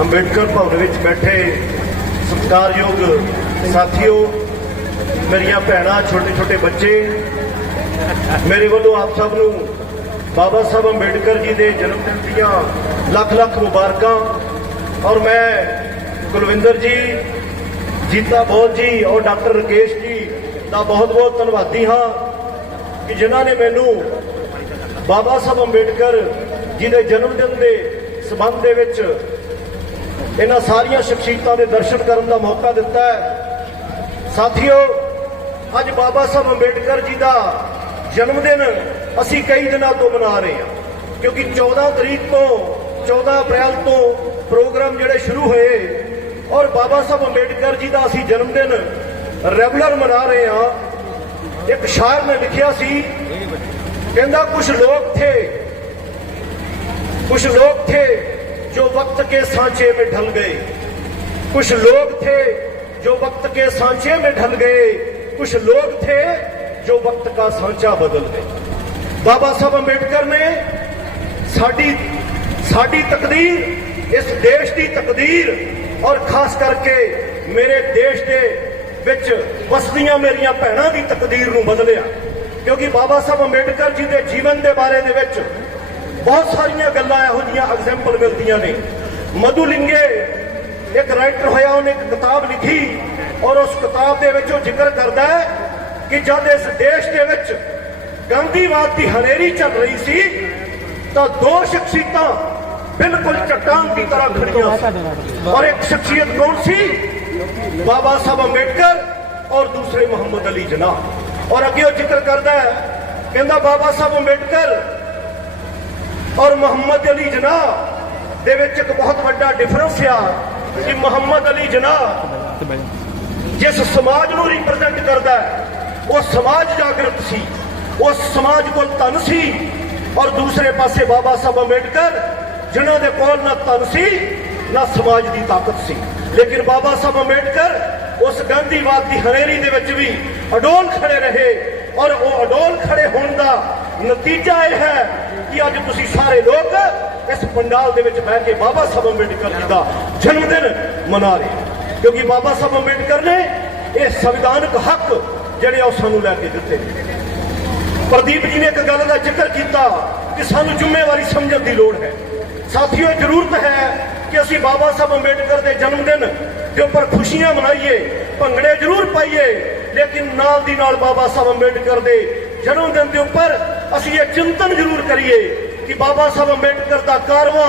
ਅੰਬੇਡਕਰ ਭਵਨ ਵਿੱਚ ਬੈਠੇ ਸਤਿਕਾਰਯੋਗ ਸਾਥੀਓ, ਮੇਰੀਆਂ ਭੈਣਾਂ ਛੋਟੇ ਛੋਟੇ ਬੱਚੇ, ਮੇਰੇ ਵੱਲੋਂ ਆਪ ਸਭ ਨੂੰ ਬਾਬਾ ਸਾਹਿਬ ਅੰਬੇਡਕਰ ਜੀ ਦੇ ਜਨਮ ਦਿਨ ਦੀਆਂ ਲੱਖ ਲੱਖ ਮੁਬਾਰਕਾਂ। ਔਰ ਮੈਂ ਕੁਲਵਿੰਦਰ ਜੀ, ਜੀਤਾ ਬੋਧ ਜੀ ਔਰ ਡਾਕਟਰ ਰਕੇਸ਼ ਜੀ ਦਾ ਬਹੁਤ ਬਹੁਤ ਧੰਨਵਾਦੀ ਹਾਂ ਕਿ ਜਿਨ੍ਹਾਂ ਨੇ ਮੈਨੂੰ ਬਾਬਾ ਸਾਹਿਬ ਅੰਬੇਡਕਰ ਜੀ ਦੇ ਜਨਮ ਦਿਨ ਦੇ ਸਬੰਧ ਦੇ ਵਿੱਚ ਇਹਨਾਂ ਸਾਰੀਆਂ ਸ਼ਖਸੀਅਤਾਂ ਦੇ ਦਰਸ਼ਨ ਕਰਨ ਦਾ ਮੌਕਾ ਦਿੱਤਾ ਹੈ। ਸਾਥੀਓ, ਅੱਜ ਬਾਬਾ ਸਾਹਿਬ ਅੰਬੇਡਕਰ ਜੀ ਦਾ ਜਨਮ ਦਿਨ ਅਸੀਂ ਕਈ ਦਿਨਾਂ ਤੋਂ ਮਨਾ ਰਹੇ ਹਾਂ। ਕਿਉਂਕਿ 14 ਤਰੀਕ ਤੋਂ 14 ਅਪ੍ਰੈਲ ਤੋਂ ਪ੍ਰੋਗਰਾਮ ਜਿਹੜੇ ਸ਼ੁਰੂ ਹੋਏ ਔਰ ਬਾਬਾ ਸਾਹਿਬ ਅੰਬੇਡਕਰ ਜੀ ਦਾ ਅਸੀਂ ਜਨਮ ਦਿਨ ਰੈਗੂਲਰ ਮਨਾ ਰਹੇ ਹਾਂ। ਇੱਕ ਸ਼ਾਇਰ ਨੇ ਲਿਖਿਆ ਸੀ, ਕਹਿੰਦਾ ਕੁਝ ਲੋਕ ਥੇ ਕੁਝ ਲੋਕ ਥੇ। जो वक्त के सांचे में ढल गए कुछ लोग थे जो वक्त के सांचे में ढल गए कुछ लोग थे जो वक्त का सांचा बदल गए ਬਾਬਾ ਸਾਹਿਬ ਅੰਬੇਡਕਰ ਨੇ ਸਾਡੀ ਸਾਡੀ ਤਕਦੀਰ ਇਸ ਦੇਸ਼ ਦੀ ਤਕਦੀਰ ਔਰ ਖਾਸ ਕਰਕੇ ਮੇਰੇ ਦੇਸ਼ ਦੇ ਵਿੱਚ ਵਸਦੀਆਂ ਮੇਰੀਆਂ ਭੈਣਾਂ ਦੀ ਤਕਦੀਰ ਨੂੰ ਬਦਲਿਆ ਕਿਉਂਕਿ ਬਾਬਾ ਸਾਹਿਬ ਅੰਬੇਡਕਰ ਜੀ ਦੇ ਜੀਵਨ ਦੇ ਬਾਰੇ ਦੇ ਵਿੱਚ ਬਹੁਤ ਸਾਰੀਆਂ ਗੱਲਾਂ ਇਹੋ ਜਿਹੀਆਂ ਐਗਜ਼ੈਂਪਲ ਮਿਲਦੀਆਂ ਨੇ। ਮਧੂ ਲਿੰਗੇ, ਇੱਕ ਰਾਈਟਰ ਹੋਇਆ, ਉਹਨੇ ਇੱਕ ਕਿਤਾਬ ਲਿਖੀ ਔਰ ਉਸ ਕਿਤਾਬ ਦੇ ਵਿੱਚ ਉਹ ਜ਼ਿਕਰ ਕਰਦਾ ਹੈ ਕਿ ਜਦ ਇਸ ਦੇਸ਼ ਦੇ ਵਿੱਚ ਗਾਂਧੀਵਾਦ ਦੀ ਹਨੇਰੀ ਚੱਲ ਰਹੀ ਸੀ, ਤਾਂ ਦੋ ਸ਼ਖਸੀਅਤਾਂ ਬਿਲਕੁਲ ਚਟਾਨ ਦੀ ਤਰ੍ਹਾਂ ਖੜੀਆਂ ਸੀ। ਔਰ ਇੱਕ ਸ਼ਖਸੀਅਤ ਕੌਣ ਸੀ? ਬਾਬਾ ਸਾਹਿਬ ਅੰਬੇਡਕਰ ਔਰ ਦੂਸਰੇ ਮੁਹੰਮਦ ਅਲੀ ਜਨਾਹ। ਔਰ ਅੱਗੇ ਉਹ ਜ਼ਿਕਰ ਕਰਦਾ ਹੈ, ਕਹਿੰਦਾ ਬਾਬਾ ਸਾਹਿਬ ਅੰਬੇਡਕਰ ਔਰ ਮੁਹੰਮਦ ਅਲੀ ਜਨਾਹ ਦੇ ਵਿੱਚ ਇੱਕ ਬਹੁਤ ਵੱਡਾ ਡਿਫਰੈਂਸ ਆ ਕਿ ਮੁਹੰਮਦ ਅਲੀ ਜਨਾਹ ਜਿਸ ਸਮਾਜ ਨੂੰ ਰਿਪਰੈਜ਼ੈਂਟ ਕਰਦਾ ਹੈ, ਉਹ ਸਮਾਜ ਜਾਗਰਤ ਸੀ ਉਸ ਸਮਾਜ ਕੋਲ ਧਨ ਸੀ ਔਰ ਦੂਸਰੇ ਪਾਸੇ ਬਾਬਾ ਸਾਹਿਬ ਅੰਬੇਡਕਰ, ਜਿਨ੍ਹਾਂ ਦੇ ਕੋਲ ਨਾ ਧਨ ਸੀ, ਨਾ ਸਮਾਜ ਦੀ ਤਾਕਤ ਸੀ। ਲੇਕਿਨ ਬਾਬਾ ਸਾਹਿਬ ਅੰਬੇਡਕਰ ਉਸ ਗਾਂਧੀਵਾਦ ਦੀ ਹਨੇਰੀ ਦੇ ਵਿੱਚ ਵੀ ਅਡੋਲ ਖੜੇ ਰਹੇ ਔਰ ਉਹ ਅਡੋਲ ਖੜੇ ਹੋਣ ਦਾ ਨਤੀਜਾ ਇਹ ਹੈ ਕਿ ਅੱਜ ਤੁਸੀਂ ਸਾਰੇ ਲੋਕ ਇਸ ਪੰਡਾਲ ਦੇ ਵਿੱਚ ਬਹਿ ਕੇ ਬਾਬਾ ਸਾਹਿਬ ਅੰਬੇਡਕਰ ਜੀ ਦਾ ਜਨਮ ਦਿਨ ਮਨਾ ਰਹੇ ਕਿਉਂਕਿ ਬਾਬਾ ਸਾਹਿਬ ਅੰਬੇਡਕਰ ਨੇ ਇਹ ਸੰਵਿਧਾਨਕ ਹੱਕ ਜਿਹੜੇ ਉਹ ਸਾਨੂੰ ਲੈ ਕੇ ਦਿੱਤੇ। ਪ੍ਰਦੀਪ ਜੀ ਨੇ ਇੱਕ ਗੱਲ ਦਾ ਜ਼ਿਕਰ ਕੀਤਾ ਕਿ ਸਾਨੂੰ ਜ਼ਿੰਮੇਵਾਰੀ ਸਮਝਣ ਦੀ ਲੋੜ ਹੈ। ਸਾਥੀਓ ਜ਼ਰੂਰਤ ਹੈ ਕਿ ਅਸੀਂ ਬਾਬਾ ਸਾਹਿਬ ਅੰਬੇਡਕਰ ਦੇ ਜਨਮ ਦਿਨ ਦੇ ਉੱਪਰ ਖੁਸ਼ੀਆਂ ਮਨਾਈਏ, ਭੰਗੜੇ ਜ਼ਰੂਰ ਪਾਈਏ, ਲੇਕਿਨ ਨਾਲ ਦੀ ਨਾਲ ਬਾਬਾ ਸਾਹਿਬ ਅੰਬੇਡਕਰ ਦੇ ਜਨਮ ਦਿਨ ਦੇ ਉੱਪਰ ਅਸੀਂ ਇਹ ਚਿੰਤਨ ਜ਼ਰੂਰ ਕਰੀਏ ਕਿ ਬਾਬਾ ਸਾਹਿਬ ਅੰਬੇਡਕਰ ਦਾ ਕਾਰਵਾ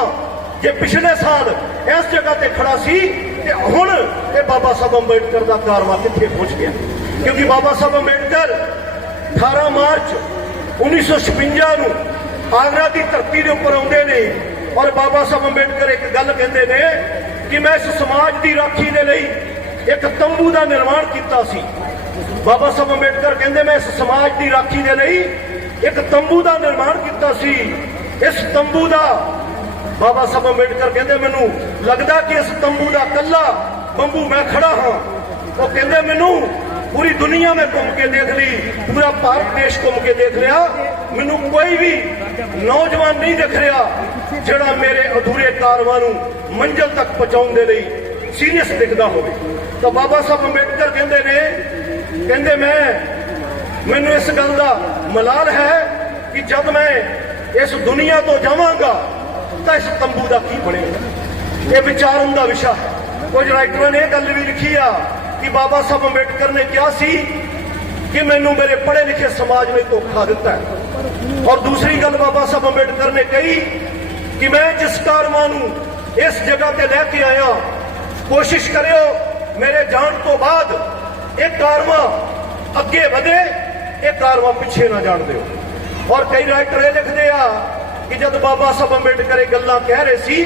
ਜੇ ਪਿਛਲੇ ਸਾਲ ਇਸ ਜਗ੍ਹਾ ਤੇ ਖੜਾ ਸੀ, ਤੇ ਹੁਣ ਇਹ ਬਾਬਾ ਸਾਹਿਬ ਅੰਬੇਡਕਰ ਦਾ ਕਾਰਵਾ ਕਿੱਥੇ ਪਹੁੰਚ ਗਿਆ? ਕਿਉਂਕਿ ਬਾਬਾ ਸਾਹਿਬ ਅੰਬੇਡਕਰ 18 ਮਾਰਚ 1956 ਨੂੰ ਆਗਰਾ ਦੀ ਧਰਤੀ ਦੇ ਉੱਪਰ ਆਉਂਦੇ ਨੇ ਔਰ ਬਾਬਾ ਸਾਹਿਬ ਅੰਬੇਡਕਰ ਇੱਕ ਗੱਲ ਕਹਿੰਦੇ ਨੇ ਕਿ ਮੈਂ ਇਸ ਸਮਾਜ ਦੀ ਰਾਖੀ ਦੇ ਲਈ ਇੱਕ ਤੰਬੂ ਦਾ ਨਿਰਮਾਣ ਕੀਤਾ ਸੀ। ਬਾਬਾ ਸਾਹਿਬ ਅੰਬੇਡਕਰ ਕਹਿੰਦੇ, ਮੈਂ ਇਸ ਸਮਾਜ ਦੀ ਰਾਖੀ ਦੇ ਲਈ ਇੱਕ ਤੰਬੂ ਦਾ ਨਿਰਮਾਣ ਕੀਤਾ ਸੀ। ਇਸ ਤੰਬੂ ਦਾ ਬਾਬਾ ਸਾਹਿਬ ਅੰਬੇਡਕਰ ਕਹਿੰਦੇ, ਮੈਨੂੰ ਲੱਗਦਾ ਕਿ ਇਸ ਤੰਬੂ ਦਾ ਕੱਲਾ ਬੰਬੂ ਮੈਂ ਖੜਾ ਹਾਂ। ਉਹ ਕਹਿੰਦੇ, ਮੈਨੂੰ ਪੂਰੀ ਦੁਨੀਆ ਮੈਂ ਘੁੰਮ ਕੇ ਦੇਖ ਲਈ, ਪੂਰਾ ਭਾਰਤ ਦੇਸ਼ ਘੁੰਮ ਕੇ ਦੇਖ ਲਿਆ। ਮੈਨੂੰ ਕੋਈ ਵੀ ਨੌਜਵਾਨ ਨਹੀਂ ਦਿਖ ਰਿਹਾ ਜਿਹੜਾ ਮੇਰੇ ਅਧੂਰੇ ਕਾਰਵਾਂ ਨੂੰ ਮੰਜ਼ਿਲ ਤੱਕ ਪਹੁੰਚਾਉਣ ਦੇ ਲਈ ਸੀਰੀਅਸ ਦਿਖਦਾ ਹੋਵੇ। ਤਾਂ ਬਾਬਾ ਸਾਹਿਬ ਅੰਬੇਡਕਰ ਕਹਿੰਦੇ ਨੇ ਕਹਿੰਦੇ ਮੈਂ, ਮੈਨੂੰ ਇਸ ਗੱਲ ਦਾ ਮਲਾਲ ਹੈ ਕਿ ਜਦ ਮੈਂ ਇਸ ਦੁਨੀਆ ਤੋਂ ਜਾਵਾਂਗਾ, ਤਾਂ ਇਸ ਤੰਬੂ ਦਾ ਕੀ ਬਣੇਗਾ? ਇਹ ਵਿਚਾਰਨ ਦਾ ਵਿਸ਼ਾ ਹੈ। ਕੁਝ ਰਾਈਟਰਾਂ ਨੇ ਇਹ ਗੱਲ ਵੀ ਲਿਖੀ ਆ ਕਿ ਬਾਬਾ ਸਾਹਿਬ ਅੰਬੇਡਕਰ ਨੇ ਕਿਹਾ ਸੀ ਕਿ ਮੈਨੂੰ ਮੇਰੇ ਪੜ੍ਹੇ ਲਿਖੇ ਸਮਾਜ ਨੇ ਧੋਖਾ ਦਿੱਤਾ ਹੈ। ਔਰ ਦੂਸਰੀ ਗੱਲ ਬਾਬਾ ਸਾਹਿਬ ਅੰਬੇਡਕਰ ਨੇ ਕਹੀ ਕਿ ਮੈਂ ਜਿਸ ਕਾਰਵਾਂ ਨੂੰ ਇਸ ਜਗ੍ਹਾ ਤੇ ਲੈ ਕੇ ਆਇਆ, ਕੋਸ਼ਿਸ਼ ਕਰਿਓ, ਮੇਰੇ ਜਾਣ ਤੋਂ ਬਾਅਦ ਇਹ ਕਾਰਵਾਂ ਅੱਗੇ ਵਧੇ ਇਹ ਕਾਰਵਾਂ ਪਿੱਛੇ ਨਾ ਜਾਣ ਦਿਓ। ਔਰ ਕਈ ਰਾਈਟਰ ਇਹ ਲਿਖਦੇ ਆ ਕਿ ਜਦ ਬਾਬਾ ਸਾਹਿਬ ਅੰਬੇਡਕਰ ਇਹ ਗੱਲਾਂ ਕਹਿ ਰਹੇ ਸੀ,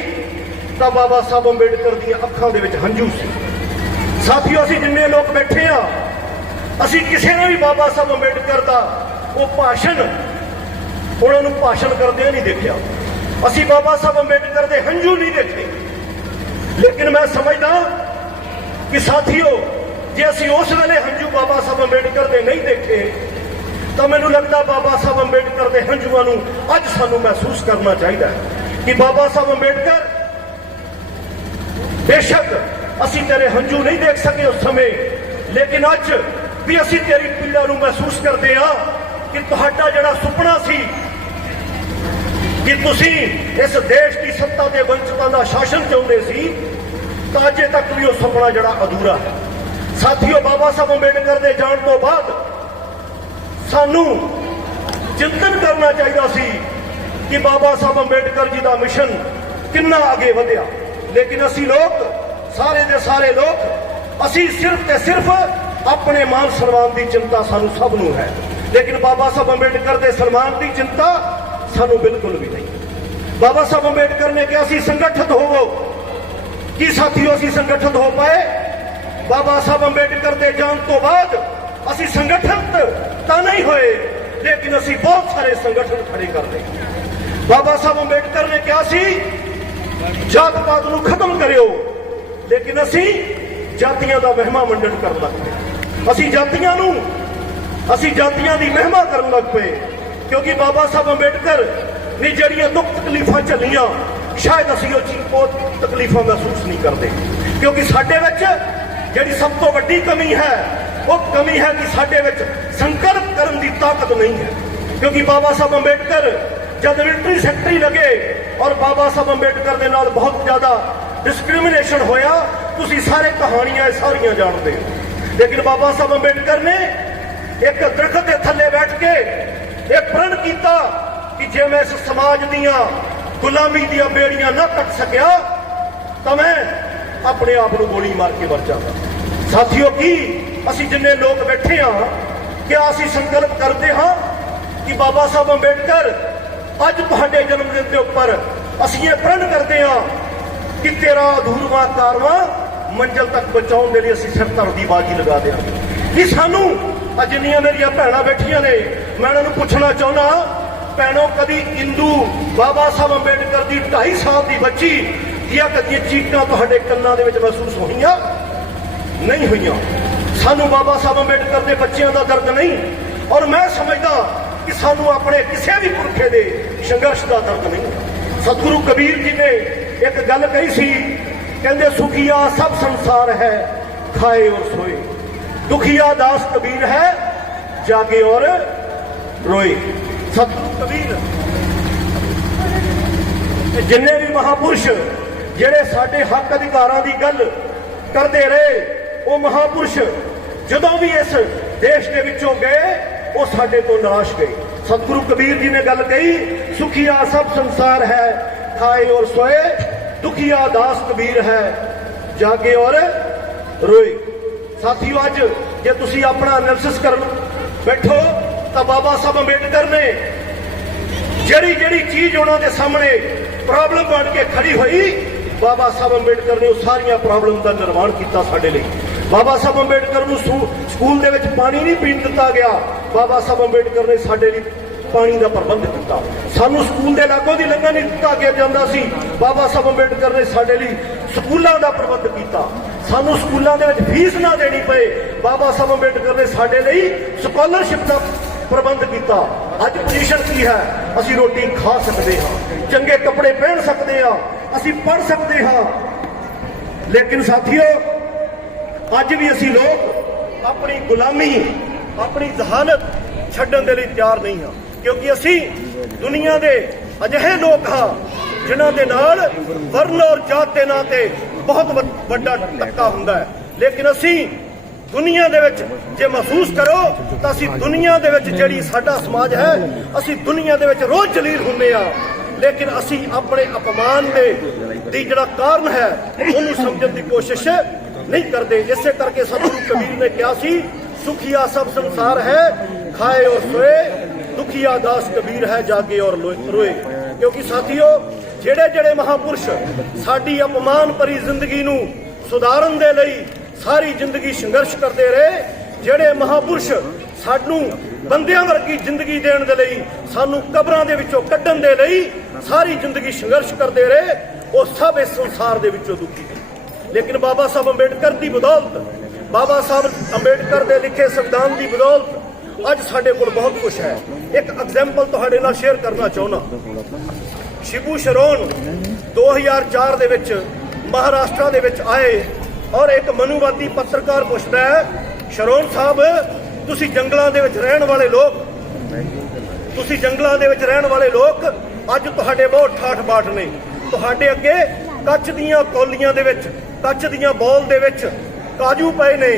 ਤਾਂ ਬਾਬਾ ਸਾਹਿਬ ਅੰਬੇਡਕਰ ਦੀਆਂ ਅੱਖਾਂ ਦੇ ਵਿੱਚ ਹੰਝੂ ਸੀ। ਸਾਥੀਓ, ਅਸੀਂ ਜਿੰਨੇ ਲੋਕ ਬੈਠੇ ਆ, ਅਸੀਂ ਕਿਸੇ ਨੇ ਵੀ ਬਾਬਾ ਸਾਹਿਬ ਅੰਬੇਡਕਰ ਦਾ ਉਹ ਭਾਸ਼ਣ, ਉਹਨਾਂ ਨੂੰ ਭਾਸ਼ਣ ਕਰਦੇ ਨਹੀਂ ਦੇਖਿਆ। ਅਸੀਂ ਬਾਬਾ ਸਾਹਿਬ ਅੰਬੇਡਕਰ ਦੇ ਹੰਝੂ ਨਹੀਂ ਦੇਖੇ। ਲੇਕਿਨ ਮੈਂ ਸਮਝਦਾ ਕਿ ਸਾਥੀਓ ਜੇ ਅਸੀਂ ਉਸ ਵੇਲੇ ਹੰਝੂ ਬਾਬਾ ਸਾਹਿਬ ਅੰਬੇਡਕਰ ਦੇ ਨਹੀਂ ਦੇਖੇ, ਤਾਂ ਮੈਨੂੰ ਲੱਗਦਾ ਬਾਬਾ ਸਾਹਿਬ ਅੰਬੇਡਕਰ ਦੇ ਹੰਝੂਆਂ ਨੂੰ ਅੱਜ ਸਾਨੂੰ ਮਹਿਸੂਸ ਕਰਨਾ ਚਾਹੀਦਾ ਹੈ ਕਿ ਬਾਬਾ ਸਾਹਿਬ ਅੰਬੇਡਕਰ, ਬੇਸ਼ੱਕ ਅਸੀਂ ਤੇਰੇ ਹੰਝੂ ਨਹੀਂ ਦੇਖ ਸਕੇ ਉਸ ਸਮੇਂ, ਲੇਕਿਨ ਅੱਜ ਵੀ ਅਸੀਂ ਤੇਰੀ ਪੀੜਾ ਨੂੰ ਮਹਿਸੂਸ ਕਰਦੇ ਹਾਂ ਕਿ ਤੁਹਾਡਾ ਜਿਹੜਾ ਸੁਪਨਾ ਸੀ ਕਿ ਤੁਸੀਂ ਇਸ ਦੇਸ਼ ਦੀ ਸੱਤਾ ਦੇ ਵੰਸ਼ਤਾਂ ਦਾ ਸ਼ਾਸਨ ਚਾਹੁੰਦੇ ਸੀ, ਤਾਂ ਅਜੇ ਤੱਕ ਵੀ ਉਹ ਸੁਪਨਾ ਜਿਹੜਾ ਅਧੂਰਾ ਹੈ। ਸਾਥੀਓ, ਬਾਬਾ ਸਾਹਿਬ ਅੰਬੇਡਕਰ ਦੇ ਜਾਣ ਤੋਂ ਬਾਅਦ ਸਾਨੂੰ ਚਿੰਤਨ ਕਰਨਾ ਚਾਹੀਦਾ ਸੀ ਕਿ ਬਾਬਾ ਸਾਹਿਬ ਅੰਬੇਡਕਰ ਜੀ ਦਾ ਮਿਸ਼ਨ ਕਿੰਨਾ ਅੱਗੇ ਵਧਿਆ। ਲੇਕਿਨ ਅਸੀਂ ਲੋਕ, ਸਾਰੇ ਦੇ ਸਾਰੇ ਲੋਕ, ਅਸੀਂ ਸਿਰਫ ਤੇ ਸਿਰਫ ਆਪਣੇ ਮਾਨ ਸਨਮਾਨ ਦੀ ਚਿੰਤਾ ਸਾਨੂੰ ਸਭ ਨੂੰ ਹੈ। ਲੇਕਿਨ ਬਾਬਾ ਸਾਹਿਬ ਅੰਬੇਡਕਰ ਦੇ ਸਨਮਾਨ ਦੀ ਚਿੰਤਾ ਸਾਨੂੰ ਬਿਲਕੁਲ ਵੀ ਨਹੀਂ। ਬਾਬਾ ਸਾਹਿਬ ਅੰਬੇਡਕਰ ਨੇ ਕਿਹਾ ਸੀ, ਸੰਗਠਿਤ ਹੋਵੋ। ਕੀ ਸਾਥੀਓ, ਅਸੀਂ ਸੰਗਠਿਤ ਹੋ ਪਾਏ? ਬਾਬਾ ਸਾਹਿਬ ਅੰਬੇਡਕਰ ਦੇ ਜਾਣ ਤੋਂ ਬਾਅਦ ਅਸੀਂ ਸੰਗਠਿਤ ਤਾਂ ਨਹੀਂ ਹੋਏ, ਲੇਕਿਨ ਅਸੀਂ ਬਹੁਤ ਸਾਰੇ ਸੰਗਠਨ ਖੜੇ ਕਰ ਲਏ। ਬਾਬਾ ਸਾਹਿਬ ਅੰਬੇਡਕਰ ਨੇ ਕਿਹਾ ਸੀ ਜਾਤ ਪਾਤ ਨੂੰ ਖਤਮ ਕਰਿਓ, ਲੇਕਿਨ ਅਸੀਂ ਜਾਤੀਆਂ ਦਾ ਮਹਿਮਾ ਮੰਡਨ ਕਰਨ ਲੱਗ ਪਏ। ਅਸੀਂ ਜਾਤੀਆਂ ਨੂੰ, ਅਸੀਂ ਜਾਤੀਆਂ ਦੀ ਮਹਿਮਾ ਕਰਨ ਲੱਗ ਪਏ, ਕਿਉਂਕਿ ਬਾਬਾ ਸਾਹਿਬ ਅੰਬੇਡਕਰ ਨੇ ਜਿਹੜੀਆਂ ਦੁੱਖ ਤਕਲੀਫਾਂ ਝੱਲੀਆਂ, ਸ਼ਾਇਦ ਅਸੀਂ ਉਹ ਚੀਜ਼ ਉਹ ਤਕਲੀਫਾਂ ਮਹਿਸੂਸ ਨਹੀਂ ਕਰਦੇ, ਕਿਉਂਕਿ ਸਾਡੇ ਵਿੱਚ ਜਿਹੜੀ ਸਭ ਤੋਂ ਵੱਡੀ ਕਮੀ ਹੈ, ਉਹ ਕਮੀ ਹੈ ਕਿ ਸਾਡੇ ਵਿੱਚ ਸੰਕਲਪ ਕਰਨ ਦੀ ਤਾਕਤ ਨਹੀਂ ਹੈ। ਕਿਉਂਕਿ ਬਾਬਾ ਸਾਹਿਬ ਅੰਬੇਡਕਰ ਜਦ ਮਿਲਟਰੀ ਸੈਕਟਰੀ ਲੱਗੇ ਔਰ ਬਾਬਾ ਸਾਹਿਬ ਅੰਬੇਡਕਰ ਦੇ ਨਾਲ ਬਹੁਤ ਜ਼ਿਆਦਾ ਡਿਸਕ੍ਰਿਮੀਨੇਸ਼ਨ ਹੋਇਆ, ਤੁਸੀਂ ਸਾਰੇ ਕਹਾਣੀਆਂ ਇਹ ਸਾਰੀਆਂ ਜਾਣਦੇ ਹੋ। ਲੇਕਿਨ ਬਾਬਾ ਸਾਹਿਬ ਅੰਬੇਡਕਰ ਨੇ ਇੱਕ ਦਰਖਤ ਦੇ ਥੱਲੇ ਬੈਠ ਕੇ ਇਹ ਪ੍ਰਣ ਕੀਤਾ ਕਿ ਜੇ ਮੈਂ ਇਸ ਸਮਾਜ ਦੀਆਂ ਗੁਲਾਮੀ ਦੀਆਂ ਬੇੜੀਆਂ ਨਾ ਕੱਟ ਸਕਿਆ, ਤਾਂ ਮੈਂ ਆਪਣੇ ਆਪ ਨੂੰ ਗੋਲੀ ਮਾਰ ਕੇ ਮਰ ਜਾਵਾਂ। ਸਾਥੀਓ ਕੀ ਅਸੀਂ ਜਿੰਨੇ ਲੋਕ ਬੈਠੇ ਹਾਂ ਕਿ ਅਸੀਂ ਸੰਕਲਪ ਕਰਦੇ ਹਾਂ ਕਿ ਬਾਬਾ ਸਾਹਿਬ ਅੰਬੇਡਕਰ ਅੱਜ ਤੁਹਾਡੇ ਜਨਮ ਦਿਨ ਦੇ ਉੱਪਰ ਅਸੀਂ ਇਹ ਪ੍ਰਣ ਕਰਦੇ ਹਾਂ ਕਿ ਤੇਰਾ ਅਧੂਰਵਾ ਕਾਰਵਾ ਮੰਜ਼ਲ ਤੱਕ ਪਹੁੰਚਾਉਣ ਦੇ ਲਈ ਅਸੀਂ ਸਿਰ ਧਰ ਦੀ ਬਾਜੀ ਲਗਾ ਦਿਆਂਗੇ। ਕਿ ਸਾਨੂੰ ਅੱਜ ਜਿੰਨੀਆਂ ਮੇਰੀਆਂ ਭੈਣਾਂ ਬੈਠੀਆਂ ਨੇ, ਮੈਂ ਉਹਨਾਂ ਨੂੰ ਪੁੱਛਣਾ ਚਾਹੁੰਦਾ ਭੈਣੋ ਕਦੀ ਹਿੰਦੂ ਬਾਬਾ ਸਾਹਿਬ ਅੰਬੇਡਕਰ ਦੀ 2.5 ਸਾਲ ਦੀ ਬੱਚੀ ਦੀਆਂ ਕਦੀ ਚੀਕਾਂ ਤੁਹਾਡੇ ਕੰਨਾਂ ਦੇ ਵਿੱਚ ਮਹਿਸੂਸ ਹੋਈਆਂ? ਨਹੀਂ ਹੋਈਆਂ। ਸਾਨੂੰ ਬਾਬਾ ਸਾਹਿਬ ਅੰਬੇਡਕਰ ਦੇ ਬੱਚਿਆਂ ਦਾ ਦਰਦ ਨਹੀਂ। ਔਰ ਮੈਂ ਸਮਝਦਾ ਕਿ ਸਾਨੂੰ ਆਪਣੇ ਕਿਸੇ ਵੀ ਪੁਰਖੇ ਦੇ ਸੰਘਰਸ਼ ਦਾ ਦਰਦ ਨਹੀਂ। ਸਤਿਗੁਰੂ ਕਬੀਰ ਜੀ ਨੇ ਇੱਕ ਗੱਲ ਕਹੀ ਸੀ, ਕਹਿੰਦੇ, ਸੁਖੀਆ ਸਭ ਸੰਸਾਰ ਹੈ, ਖਾਏ ਔਰ ਸੋਏ। ਦੁਖੀਆ ਦਾਸ ਕਬੀਰ ਹੈ, ਜਾਗੇ ਔਰ ਰੋਏ। ਸਤਿਗੁਰੂ ਕਬੀਰ, ਜਿੰਨੇ ਵੀ ਮਹਾਪੁਰਸ਼ ਜਿਹੜੇ ਸਾਡੇ ਹੱਕ ਅਧਿਕਾਰਾਂ ਦੀ ਗੱਲ ਕਰਦੇ ਰਹੇ, ਉਹ ਮਹਾਪੁਰਸ਼ ਜਦੋਂ ਵੀ ਇਸ ਦੇਸ਼ ਦੇ ਵਿੱਚੋਂ ਗਏ, ਉਹ ਸਾਡੇ ਤੋਂ ਨਾਸ਼ ਗਏ। ਸਤਿਗੁਰੂ ਕਬੀਰ ਜੀ ਨੇ ਗੱਲ ਕਹੀ, ਸੁਖੀਆ ਸਭ ਸੰਸਾਰ ਹੈ, ਖਾਏ ਔਰ ਸੋਏ, ਦੁਖੀਆ ਦਾਸ ਕਬੀਰ ਹੈ, ਜਾਗੇ ਔਰ ਰੋਏ। ਸਾਥੀਓ, ਅੱਜ ਜੇ ਤੁਸੀਂ ਆਪਣਾ ਐਨਾਲਿਸਿਸ ਕਰਨ ਬੈਠੋ, ਤਾਂ ਬਾਬਾ ਸਾਹਿਬ ਅੰਬੇਡਕਰ ਨੇ ਜਿਹੜੀ ਜਿਹੜੀ ਚੀਜ਼ ਉਹਨਾਂ ਦੇ ਸਾਹਮਣੇ ਪ੍ਰੋਬਲਮ ਬਣ ਕੇ ਖੜੀ ਹੋਈ ਬਾਬਾ ਸਾਹਿਬ ਅੰਬੇਡਕਰ ਨੇ ਉਹ ਸਾਰੀਆਂ ਪ੍ਰੋਬਲਮ ਦਾ ਨਿਰਮਾਣ ਕੀਤਾ ਸਾਡੇ ਲਈ। ਬਾਬਾ ਸਾਹਿਬ ਅੰਬੇਡਕਰ ਨੂੰ ਸਕੂਲ ਦੇ ਵਿੱਚ ਪਾਣੀ ਨਹੀਂ ਪੀਣ ਦਿੱਤਾ ਗਿਆ। ਬਾਬਾ ਸਾਹਿਬ ਅੰਬੇਡਕਰ ਨੇ ਸਾਡੇ ਲਈ ਪਾਣੀ ਦਾ ਪ੍ਰਬੰਧ ਕੀਤਾ। ਸਾਨੂੰ ਸਕੂਲ ਦੇ ਲਾਗੋ ਦੀ ਲੰਘਣ ਨਹੀਂ ਦਿੱਤਾ ਗਿਆ, ਜਾਂਦਾ ਸੀ। ਬਾਬਾ ਸਾਹਿਬ ਅੰਬੇਡਕਰ ਨੇ ਸਾਡੇ ਲਈ ਸਕੂਲਾਂ ਦਾ ਪ੍ਰਬੰਧ ਕੀਤਾ। ਸਾਨੂੰ ਸਕੂਲਾਂ ਦੇ ਵਿੱਚ ਫੀਸ ਨਾ ਦੇਣੀ ਪਏ। ਬਾਬਾ ਸਾਹਿਬ ਅੰਬੇਡਕਰ ਨੇ ਸਾਡੇ ਲਈ ਸਕਾਲਰਸ਼ਿਪ ਦਾ ਪ੍ਰਬੰਧ ਕੀਤਾ। ਅੱਜ ਪੋਜੀਸ਼ਨ ਕੀ ਹੈ? ਅਸੀਂ ਰੋਟੀ ਖਾ ਸਕਦੇ ਹਾਂ। ਚੰਗੇ ਕੱਪੜੇ ਪਹਿਨ ਸਕਦੇ ਹਾਂ। ਅਸੀਂ ਪੜ ਸਕਦੇ ਹਾਂ। ਲੇਕਿਨ ਸਾਥੀਓ, ਅੱਜ ਵੀ ਅਸੀਂ ਲੋਕ ਆਪਣੀ ਗੁਲਾਮੀ, ਆਪਣੀ ਜ਼ਹਾਨਤ ਛੱਡਣ ਦੇ ਲਈ ਤਿਆਰ ਨਹੀਂ ਹਾਂ। ਕਿਉਂਕਿ ਅਸੀਂ ਦੁਨੀਆ ਦੇ ਅਜਿਹੇ ਲੋਕ ਹਾਂ, ਜਿਨ੍ਹਾਂ ਦੇ ਨਾਲ ਵਰਨ ਔਰ ਜਾਤ ਦੇ ਨਾਂ ਤੇ ਬਹੁਤ ਵੱਡ- ਵੱਡਾ ਧੱਕਾ ਹੁੰਦਾ ਹੈ। ਲੇਕਿਨ ਅਸੀਂ ਦੁਨੀਆ ਦੇ ਵਿੱਚ ਜੇ ਮਹਿਸੂਸ ਕਰੋ ਤਾਂ ਅਸੀਂ ਦੁਨੀਆ ਦੇ ਵਿੱਚ ਜਿਹੜੀ ਸਾਡਾ ਸਮਾਜ ਹੈ, ਅਸੀਂ ਦੁਨੀਆ ਦੇ ਵਿੱਚ ਰੋਜ਼ ਜਲੀਲ ਹੁੰਦੇ ਆ ਲੇਕਿਨ ਅਸੀਂ ਆਪਣੇ ਅਪਮਾਨ ਦੇ, ਦੀ ਜਿਹੜਾ ਕਾਰਨ ਹੈ, ਉਹਨੂੰ ਸਮਝਣ ਦੀ ਕੋਸ਼ਿਸ਼ ਨਹੀਂ ਕਰਦੇ। ਇਸੇ ਕਰਕੇ ਸਤਿਗੁਰੂ ਕਬੀਰ ਨੇ ਕਿਹਾ ਸੀ, ਸੁਖੀਆ ਸਭ ਸੰਸਾਰ ਹੈ, ਖਾਏ ਔਰ ਸੋਏ, ਦੁਖੀਆ ਦਾਸ ਕਬੀਰ ਹੈ, ਜਾਗੇ ਔਰ ਰੋਏ। ਕਿਉਂਕਿ ਸਾਥੀਓ ਜਿਹੜੇ ਜਿਹੜੇ ਮਹਾਪੁਰਸ਼ ਸਾਡੀ ਅਪਮਾਨ ਭਰੀ ਜ਼ਿੰਦਗੀ ਨੂੰ ਸੁਧਾਰਨ ਦੇ ਲਈ ਸਾਰੀ ਜ਼ਿੰਦਗੀ ਸੰਘਰਸ਼ ਕਰਦੇ ਰਹੇ। ਜਿਹੜੇ ਮਹਾਪੁਰਸ਼ ਸਾਨੂੰ ਬੰਦਿਆਂ ਵਰਗੀ ਜ਼ਿੰਦਗੀ ਦੇਣ ਦੇ ਲਈ, ਸਾਨੂੰ ਕਬਰਾਂ ਦੇ ਵਿੱਚੋਂ ਕੱਢਣ ਦੇ ਲਈ ਸਾਰੀ ਜ਼ਿੰਦਗੀ ਸੰਘਰਸ਼ ਕਰਦੇ ਰਹੇ, ਉਹ ਸਭ ਇਸ ਸੰਸਾਰ ਦੇ ਵਿੱਚੋਂ ਦੁਖੀ ਨੇ। ਲੇਕਿਨ ਬਾਬਾ ਸਾਹਿਬ ਅੰਬੇਡਕਰ ਦੀ ਬਦੌਲਤ, ਬਾਬਾ ਸਾਹਿਬ ਅੰਬੇਡਕਰ ਦੇ ਲਿਖੇ ਸੰਵਿਧਾਨ ਦੀ ਬਦੌਲਤ ਅੱਜ ਸਾਡੇ ਕੋਲ ਬਹੁਤ ਕੁਝ ਹੈ। ਇੱਕ ਐਗਜ਼ਾਮਪਲ ਤੁਹਾਡੇ ਨਾਲ ਸ਼ੇਅਰ ਕਰਨਾ ਚਾਹੁੰਦਾ। ਸ਼ਿਬੂ ਸ਼ਰੋਨ 2004 ਦੇ ਵਿੱਚ ਮਹਾਰਾਸ਼ਟਰ ਦੇ ਵਿੱਚ ਆਏ। ਔਰ ਇੱਕ ਮਨੂਵਾਦੀ ਪੱਤਰਕਾਰ ਪੁੱਛਦਾ ਹੈ ਸ਼ਰੋਨ ਸਾਹਿਬ, ਤੁਸੀਂ ਜੰਗਲਾਂ ਦੇ ਵਿੱਚ ਰਹਿਣ ਵਾਲੇ ਲੋਕ, ਤੁਸੀਂ ਜੰਗਲਾਂ ਦੇ ਵਿੱਚ ਰਹਿਣ ਵਾਲੇ ਲੋਕ, ਅੱਜ ਤੁਹਾਡੇ ਬਹੁਤ ਠਾਠ ਬਾਠ ਨੇ। ਤੁਹਾਡੇ ਅੱਗੇ ਕੱਚ ਦੀਆਂ ਕੌਲੀਆਂ ਦੇ ਵਿੱਚ, ਕੱਚ ਦੀਆਂ ਬੋਲ ਦੇ ਵਿੱਚ ਕਾਜੂ ਪਏ ਨੇ,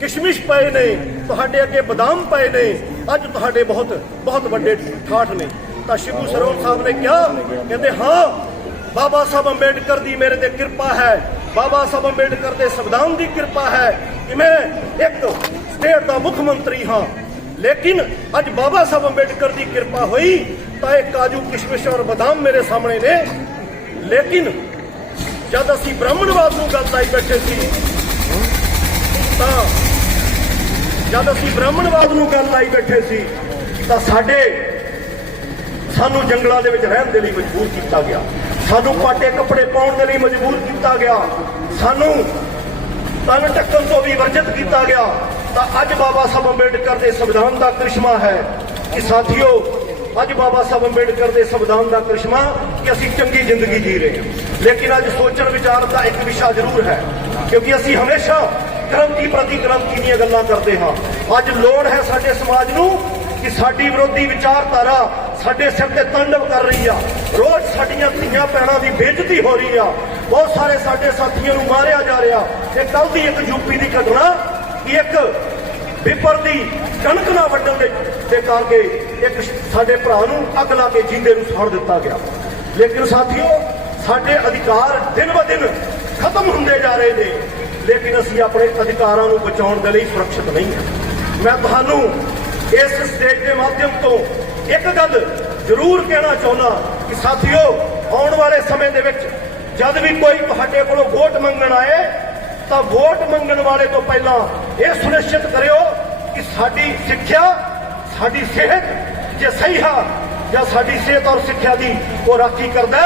ਕਿਸ਼ਮਿਸ਼ ਪਏ ਨੇ, ਤੁਹਾਡੇ ਅੱਗੇ ਬਦਾਮ ਪਏ ਨੇ। ਅੱਜ ਤੁਹਾਡੇ ਬਹੁਤ ਬਹੁਤ ਵੱਡੇ ਠਾਠ ਨੇ। ਤਾਂ ਸ਼ਿਬੂ ਸਰੋਨ ਸਾਹਿਬ ਨੇ ਕਿਹਾ, ਕਹਿੰਦੇ, ਹਾਂ ਬਾਬਾ ਸਾਹਿਬ ਅੰਬੇਡਕਰ ਦੀ ਮੇਰੇ ਤੇ ਕਿਰਪਾ ਹੈ। ਬਾਬਾ ਸਾਹਿਬ ਅੰਬੇਡਕਰ ਦੇ ਸੰਵਿਧਾਨ ਦੀ ਕਿਰਪਾ ਹੈ ਕਿ ਮੈਂ ਇੱਕ ਸਟੇਟ ਦਾ ਮੁੱਖ ਮੰਤਰੀ ਹਾਂ। ਲੇਕਿਨ ਅੱਜ ਬਾਬਾ ਸਾਹਿਬ ਅੰਬੇਡਕਰ ਦੀ ਕਿਰਪਾ ਹੋਈ ਤਾਂ ਇਹ ਕਾਜੂ ਕਿਸ਼ਮਿਸ਼ ਔਰ ਬਦਾਮ ਮੇਰੇ ਸਾਹਮਣੇ ਨੇ। ਲੇਕਿਨ ਜਦ ਅਸੀਂ ਬ੍ਰਾਹਮਣਵਾਦ ਨੂੰ ਗੱਲ ਲਾਈ ਬੈਠੇ ਸੀ, ਤਾਂ ਜਦ ਅਸੀਂ ਬ੍ਰਾਹਮਣਵਾਦ ਨੂੰ ਗੱਲ ਲਾਈ ਬੈਠੇ ਸੀ, ਤਾਂ ਸਾਡੇ ਸਾਨੂੰ ਜੰਗਲਾਂ ਦੇ ਵਿੱਚ ਰਹਿਣ ਦੇ ਲਈ ਮਜਬੂਰ ਕੀਤਾ ਗਿਆ। ਸਾਨੂੰ ਪਾਟੇ ਕੱਪੜੇ ਪਾਉਣ ਦੇ ਲਈ ਮਜਬੂਰ ਕੀਤਾ ਗਿਆ। ਸਾਨੂੰ ਤਨ ਢੱਕਣ ਤੋਂ ਵੀ ਵਰਜਿਤ ਕੀਤਾ ਗਿਆ। ਤਾਂ ਅੱਜ ਬਾਬਾ ਸਾਹਿਬ ਅੰਬੇਡਕਰ ਦੇ ਸੰਵਿਧਾਨ ਦਾ ਕ੍ਰਿਸ਼ਮਾ ਹੈ। ਕਿ ਸਾਥੀਓ, ਅੱਜ ਬਾਬਾ ਸਾਹਿਬ ਅੰਬੇਡਕਰ ਦੇ ਸੰਵਿਧਾਨ ਦਾ ਕ੍ਰਿਸ਼ਮਾ ਕਿ ਅਸੀਂ ਚੰਗੀ ਜ਼ਿੰਦਗੀ ਜੀ ਰਹੇ ਹਾਂ। ਲੇਕਿਨ ਅੱਜ ਸੋਚਣ ਵਿਚਾਰ ਦਾ ਇੱਕ ਵਿਸ਼ਾ ਜ਼ਰੂਰ ਹੈ, ਕਿਉਂਕਿ ਅਸੀਂ ਹਮੇਸ਼ਾ ਕ੍ਰਾਂਤੀ ਪ੍ਰਤੀ ਕ੍ਰਾਂਤੀ ਦੀਆਂ ਗੱਲਾਂ ਕਰਦੇ ਹਾਂ। ਅੱਜ ਲੋੜ ਹੈ ਸਾਡੇ ਸਮਾਜ ਨੂੰ ਕਿ ਸਾਡੀ ਵਿਰੋਧੀ ਵਿਚਾਰਧਾਰਾ ਸਾਡੇ ਸਿਰ ਤੇ ਤੰਡਵ ਕਰ ਰਹੀ ਆ। ਰੋਜ਼ ਸਾਡੀਆਂ ਧੀਆਂ ਭੈਣਾਂ ਦੀ ਬੇਇੱਜ਼ਤੀ ਹੋ ਰਹੀ ਆ। ਬਹੁਤ ਸਾਰੇ ਸਾਡੇ ਸਾਥੀਆਂ ਨੂੰ ਮਾਰਿਆ ਜਾ ਰਿਹਾ। ਇਹ ਕੱਲ ਦੀ ਇੱਕ ਯੂਪੀ ਦੀ ਘਟਨਾ ਕਿ ਇੱਕ ਵਿਪਰ ਦੀ ਕਣਕ ਨਾ ਵੱਢਣ ਦੇ ਦੇ ਕਰਕੇ ਇੱਕ ਸਾਡੇ ਭਰਾ ਨੂੰ ਅੱਗ ਲਾ ਕੇ ਜਿੰਦੇ ਨੂੰ ਸਾੜ ਦਿੱਤਾ ਗਿਆ। ਲੇਕਿਨ ਸਾਥੀਓ, ਸਾਡੇ ਅਧਿਕਾਰ ਦਿਨ ਬ ਦਿਨ ਖਤਮ ਹੁੰਦੇ ਜਾ ਰਹੇ ਨੇ। ਲੇਕਿਨ ਅਸੀਂ ਆਪਣੇ ਅਧਿਕਾਰਾਂ ਨੂੰ ਬਚਾਉਣ ਦੇ ਲਈ ਸੁਰੱਖਿਅਤ ਨਹੀਂ ਹਾਂ। ਮੈਂ ਤੁਹਾਨੂੰ ਇਸ ਸਟੇਜ ਦੇ ਮਾਧਿਅਮ ਤੋਂ ਇੱਕ ਗੱਲ ਜ਼ਰੂਰ ਕਹਿਣਾ ਚਾਹੁੰਦਾ ਕਿ ਸਾਥੀਓ, ਆਉਣ ਵਾਲੇ ਸਮੇਂ ਦੇ ਵਿੱਚ ਜਦ ਵੀ ਕੋਈ ਤੁਹਾਡੇ ਕੋਲੋਂ ਵੋਟ ਮੰਗਣ ਆਏ, ਤਾਂ ਵੋਟ ਮੰਗਣ ਵਾਲੇ ਤੋਂ ਪਹਿਲਾਂ ਇਹ ਸੁਨਿਸ਼ਚਿਤ ਕਰਿਓ ਕਿ ਸਾਡੀ ਸਿੱਖਿਆ, ਸਾਡੀ ਸਿਹਤ ਜੇ ਸਹੀ ਹੈ ਜਾਂ ਸਾਡੀ ਸਿਹਤ ਔਰ ਸਿੱਖਿਆ ਦੀ ਉਹ ਰਾਖੀ ਕਰਦਾ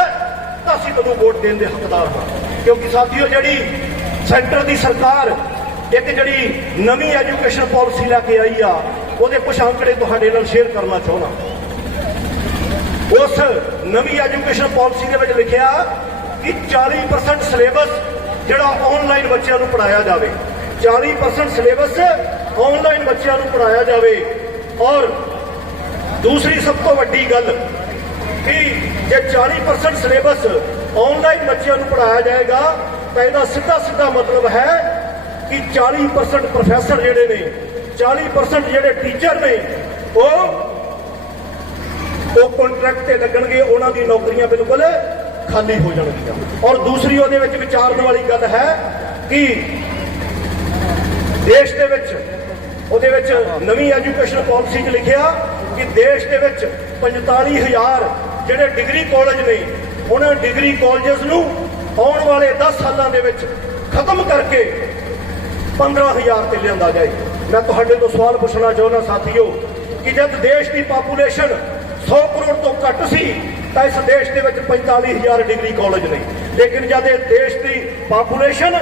ਤਾਂ ਅਸੀਂ ਤੁਹਾਨੂੰ ਵੋਟ ਦੇਣ ਦੇ ਹੱਕਦਾਰ ਹਾਂ। ਕਿਉਂਕਿ ਸਾਥੀਓ, ਜਿਹੜੀ ਸੈਂਟਰ ਦੀ ਸਰਕਾਰ, ਇੱਕ ਜਿਹੜੀ ਨਵੀਂ ਐਜੂਕੇਸ਼ਨ ਪਾਲਿਸੀ ਲੈ ਕੇ ਆਈ ਆ ਉਹਦੇ ਕੁਝ ਅੰਕੜੇ ਤੁਹਾਡੇ ਨਾਲ ਸ਼ੇਅਰ ਕਰਨਾ ਚਾਹੁੰਦਾ। ਉਸ ਨਵੀਂ ਐਜੂਕੇਸ਼ਨ ਪਾਲਿਸੀ ਦੇ ਵਿੱਚ ਲਿਖਿਆ ਕਿ 40% ਸਿਲੇਬਸ ਜਿਹੜਾ ਆਨਲਾਈਨ ਬੱਚਿਆਂ ਨੂੰ ਪੜਾਇਆ ਜਾਵੇ। 40% ਸਿਲੇਬਸ ਆਨਲਾਈਨ ਬੱਚਿਆਂ ਨੂੰ ਪੜਾਇਆ ਜਾਵੇ। ਔਰ ਦੂਸਰੀ ਸਭ ਤੋਂ ਵੱਡੀ ਗੱਲ ਕਿ ਜੇ 40% ਸਿਲੇਬਸ ਆਨਲਾਈਨ ਬੱਚਿਆਂ ਨੂੰ ਪੜਾਇਆ ਜਾਏਗਾ, ਤਾਂ ਇਹਦਾ ਸਿੱਧਾ ਸਿੱਧਾ ਮਤਲਬ ਹੈ ਕਿ 40% ਪ੍ਰੋਫੈਸਰ ਜਿਹੜੇ ਨੇ 40% ਜਿਹੜੇ ਟੀਚਰ ਨੇ, ਉਹ ਉਹ ਕੰਟਰੈਕਟ ਤੇ ਲੱਗਣਗੇ, ਉਹਨਾਂ ਦੀ ਨੌਕਰੀਆਂ ਬਿਲਕੁਲ ਖਾਲੀ ਹੋ ਜਾਣਗੀਆਂ। ਔਰ ਦੂਸਰੀ ਉਹਦੇ ਵਿੱਚ ਵਿਚਾਰਨ ਵਾਲੀ ਗੱਲ ਹੈ ਕਿ ਦੇਸ਼ ਦੇ ਵਿੱਚ, ਉਹਦੇ ਵਿੱਚ ਨਵੀਂ ਐਜੂਕੇਸ਼ਨ ਪਾਲਿਸੀ 'ਚ ਲਿਖਿਆ ਕਿ ਦੇਸ਼ ਦੇ ਵਿੱਚ 45000 ਜਿਹੜੇ ਡਿਗਰੀ ਕਾਲਜ ਨੇ, ਉਹਨਾਂ ਡਿਗਰੀ ਕਾਲਜਸ ਨੂੰ ਆਉਣ ਵਾਲੇ 10 ਸਾਲਾਂ ਦੇ ਵਿੱਚ ਖਤਮ ਕਰਕੇ 15000 ਤੇ ਲਿਆਂਦਾ ਜਾਏ। ਮੈਂ ਤੁਹਾਡੇ ਤੋਂ ਸਵਾਲ ਪੁੱਛਣਾ ਚਾਹੁੰਦਾ ਸਾਥੀਓ ਕਿ ਜਦ ਦੇਸ਼ ਦੀ ਪਾਪੂਲੇਸ਼ਨ 100 ਕਰੋੜ ਤੋਂ ਘੱਟ ਸੀ, ਤਾਂ ਇਸ ਦੇਸ਼ ਦੇ ਵਿੱਚ 45000 ਡਿਗਰੀ ਕਾਲਜ ਨੇ। ਲੇਕਿਨ ਜਦ ਇਹ ਦੇਸ਼ ਦੀ ਪਾਪੂਲੇਸ਼ਨ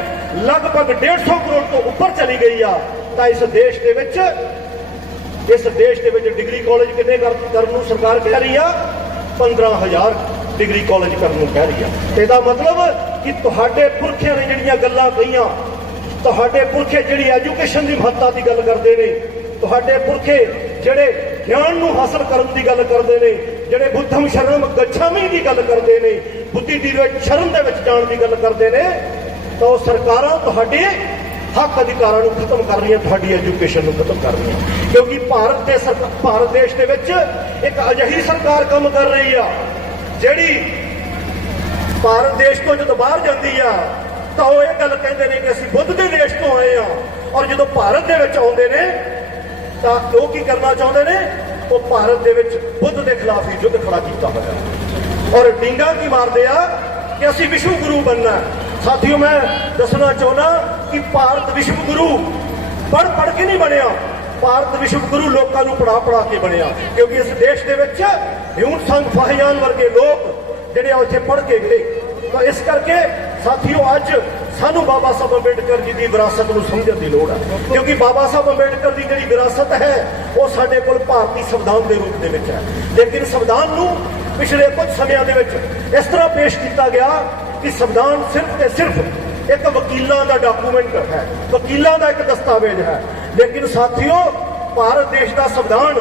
ਲਗਭਗ 150 ਕਰੋੜ ਤੋਂ ਉੱਪਰ ਚਲੀ ਗਈ ਆ, ਤਾਂ ਇਸ ਦੇਸ਼ ਦੇ ਵਿੱਚ, ਇਸ ਦੇਸ਼ ਦੇ ਵਿੱਚ ਡਿਗਰੀ ਕਾਲਜ ਕਿੰਨੇ ਕਰਨ ਨੂੰ ਸਰਕਾਰ ਕਹਿ ਰਹੀ ਆ? 15000 ਡਿਗਰੀ ਕਾਲਜ ਕਰਨ ਨੂੰ ਕਹਿ ਰਹੀ ਆ। ਇਹਦਾ ਮਤਲਬ ਕਿ ਤੁਹਾਡੇ ਪੁਰਖਿਆਂ ਨੇ ਜਿਹੜੀਆਂ ਗੱਲਾਂ ਕਹੀਆਂ ਤੁਹਾਡੇ ਪੁਰਖੇ ਜਿਹੜੀ ਐਜੂਕੇਸ਼ਨ ਦੀ ਮਹੱਤਤਾ ਦੀ ਗੱਲ ਕਰਦੇ ਨੇ, ਤੁਹਾਡੇ ਪੁਰਖੇ ਜਿਹੜੇ ਗਿਆਨ ਨੂੰ ਹਾਸਲ ਕਰਨ ਦੀ ਗੱਲ ਕਰਦੇ ਨੇ, ਜਿਹੜੇ ਬੁੱਧਮ ਸ਼ਰਮ, ਗੱਛਾਮੀ ਦੀ ਗੱਲ ਕਰਦੇ ਨੇ, ਬੁੱਧੀ ਦੀ ਵਿੱਚ ਸ਼ਰਨ ਦੇ ਵਿੱਚ ਜਾਣ ਦੀ ਗੱਲ ਕਰਦੇ ਨੇ, ਤਾਂ ਉਹ ਸਰਕਾਰਾਂ ਤੁਹਾਡੇ ਹੱਕ ਅਧਿਕਾਰਾਂ ਨੂੰ ਖਤਮ ਕਰ ਰਹੀਆਂ, ਤੁਹਾਡੀ ਐਜੂਕੇਸ਼ਨ ਨੂੰ ਖਤਮ ਕਰ ਰਹੀਆਂ। ਕਿਉਂਕਿ ਭਾਰਤ ਦੇ ਸਰਕਾ- ਭਾਰਤ ਦੇਸ਼ ਦੇ ਵਿੱਚ ਇੱਕ ਅਜਿਹੀ ਸਰਕਾਰ ਕੰਮ ਕਰ ਰਹੀ ਆ, ਜਿਹੜੀ ਭਾਰਤ ਦੇਸ਼ ਤੋਂ ਜਦੋਂ ਬਾਹਰ ਜਾਂਦੀ ਆ ਤਾਂ ਉਹ ਇਹ ਗੱਲ ਕਹਿੰਦੇ ਨੇ ਕਿ ਅਸੀਂ ਬੁੱਧ ਦੇ ਦੇਸ਼ ਤੋਂ ਆਏ ਆ ਔਰ ਜਦੋਂ ਭਾਰਤ ਦੇ ਵਿੱਚ ਆਉਂਦੇ ਨੇ, ਤਾਂ ਉਹ ਕੀ ਕਰਨਾ ਚਾਹੁੰਦੇ ਨੇ? ਉਹ ਭਾਰਤ ਦੇ ਵਿੱਚ ਬੁੱਧ ਦੇ ਖਿਲਾਫ ਹੀ ਯੁੱਧ ਖੜਾ ਕੀਤਾ ਹੋਇਆ। ਔਰ ਡਿੰਗਾ ਕੀ ਮਾਰਦੇ ਆ ਕਿ ਅਸੀਂ ਵਿਸ਼ਵ ਗੁਰੂ ਬਣਨਾ ਸਾਥੀਓ, ਮੈਂ ਦੱਸਣਾ ਚਾਹੁੰਦਾ ਕਿ ਭਾਰਤ ਵਿਸ਼ਵ ਗੁਰੂ ਪੜ ਪੜ ਕੇ ਨਹੀਂ ਬਣਿਆ। ਭਾਰਤ ਵਿਸ਼ਵ ਗੁਰੂ ਲੋਕਾਂ ਨੂੰ ਪੜਾ ਪੜਾ ਕੇ ਬਣਿਆ। ਕਿਉਂਕਿ ਇਸ ਦੇਸ਼ ਦੇ ਵਿੱਚ ਹਿਊਨ ਸੰਗ ਫਾਹਿਆਨ ਵਰਗੇ ਲੋਕ ਜਿਹੜੇ ਆ ਉੱਥੇ ਪੜ ਕੇ ਗਏ। ਤਾਂ ਇਸ ਕਰਕੇ ਸਾਥੀਓ, ਅੱਜ ਸਾਨੂੰ ਬਾਬਾ ਸਾਹਿਬ ਅੰਬੇਡਕਰ ਜੀ ਦੀ ਵਿਰਾਸਤ ਨੂੰ ਸਮਝਣ ਦੀ ਲੋੜ ਹੈ ਕਿਉਂਕਿ ਬਾਬਾ ਸਾਹਿਬ ਅੰਬੇਡਕਰ ਦੀ ਜਿਹੜੀ ਵਿਰਾਸਤ ਹੈ, ਉਹ ਸਾਡੇ ਕੋਲ ਭਾਰਤੀ ਸੰਵਿਧਾਨ ਦੇ ਰੂਪ ਦੇ ਵਿੱਚ ਹੈ। ਲੇਕਿਨ ਸੰਵਿਧਾਨ ਨੂੰ ਪਿਛਲੇ ਕੁਝ ਸਮਿਆਂ ਦੇ ਵਿੱਚ ਇਸ ਤਰ੍ਹਾਂ ਪੇਸ਼ ਕੀਤਾ ਗਿਆ ਕਿ ਸੰਵਿਧਾਨ ਸਿਰਫ ਤੇ ਸਿਰਫ ਇੱਕ ਵਕੀਲਾਂ ਦਾ ਡਾਕੂਮੈਂਟ ਹੈ, ਵਕੀਲਾਂ ਦਾ ਇੱਕ ਦਸਤਾਵੇਜ਼ ਹੈ। ਲੇਕਿਨ ਸਾਥੀਓ, ਭਾਰਤ ਦੇਸ਼ ਦਾ ਸੰਵਿਧਾਨ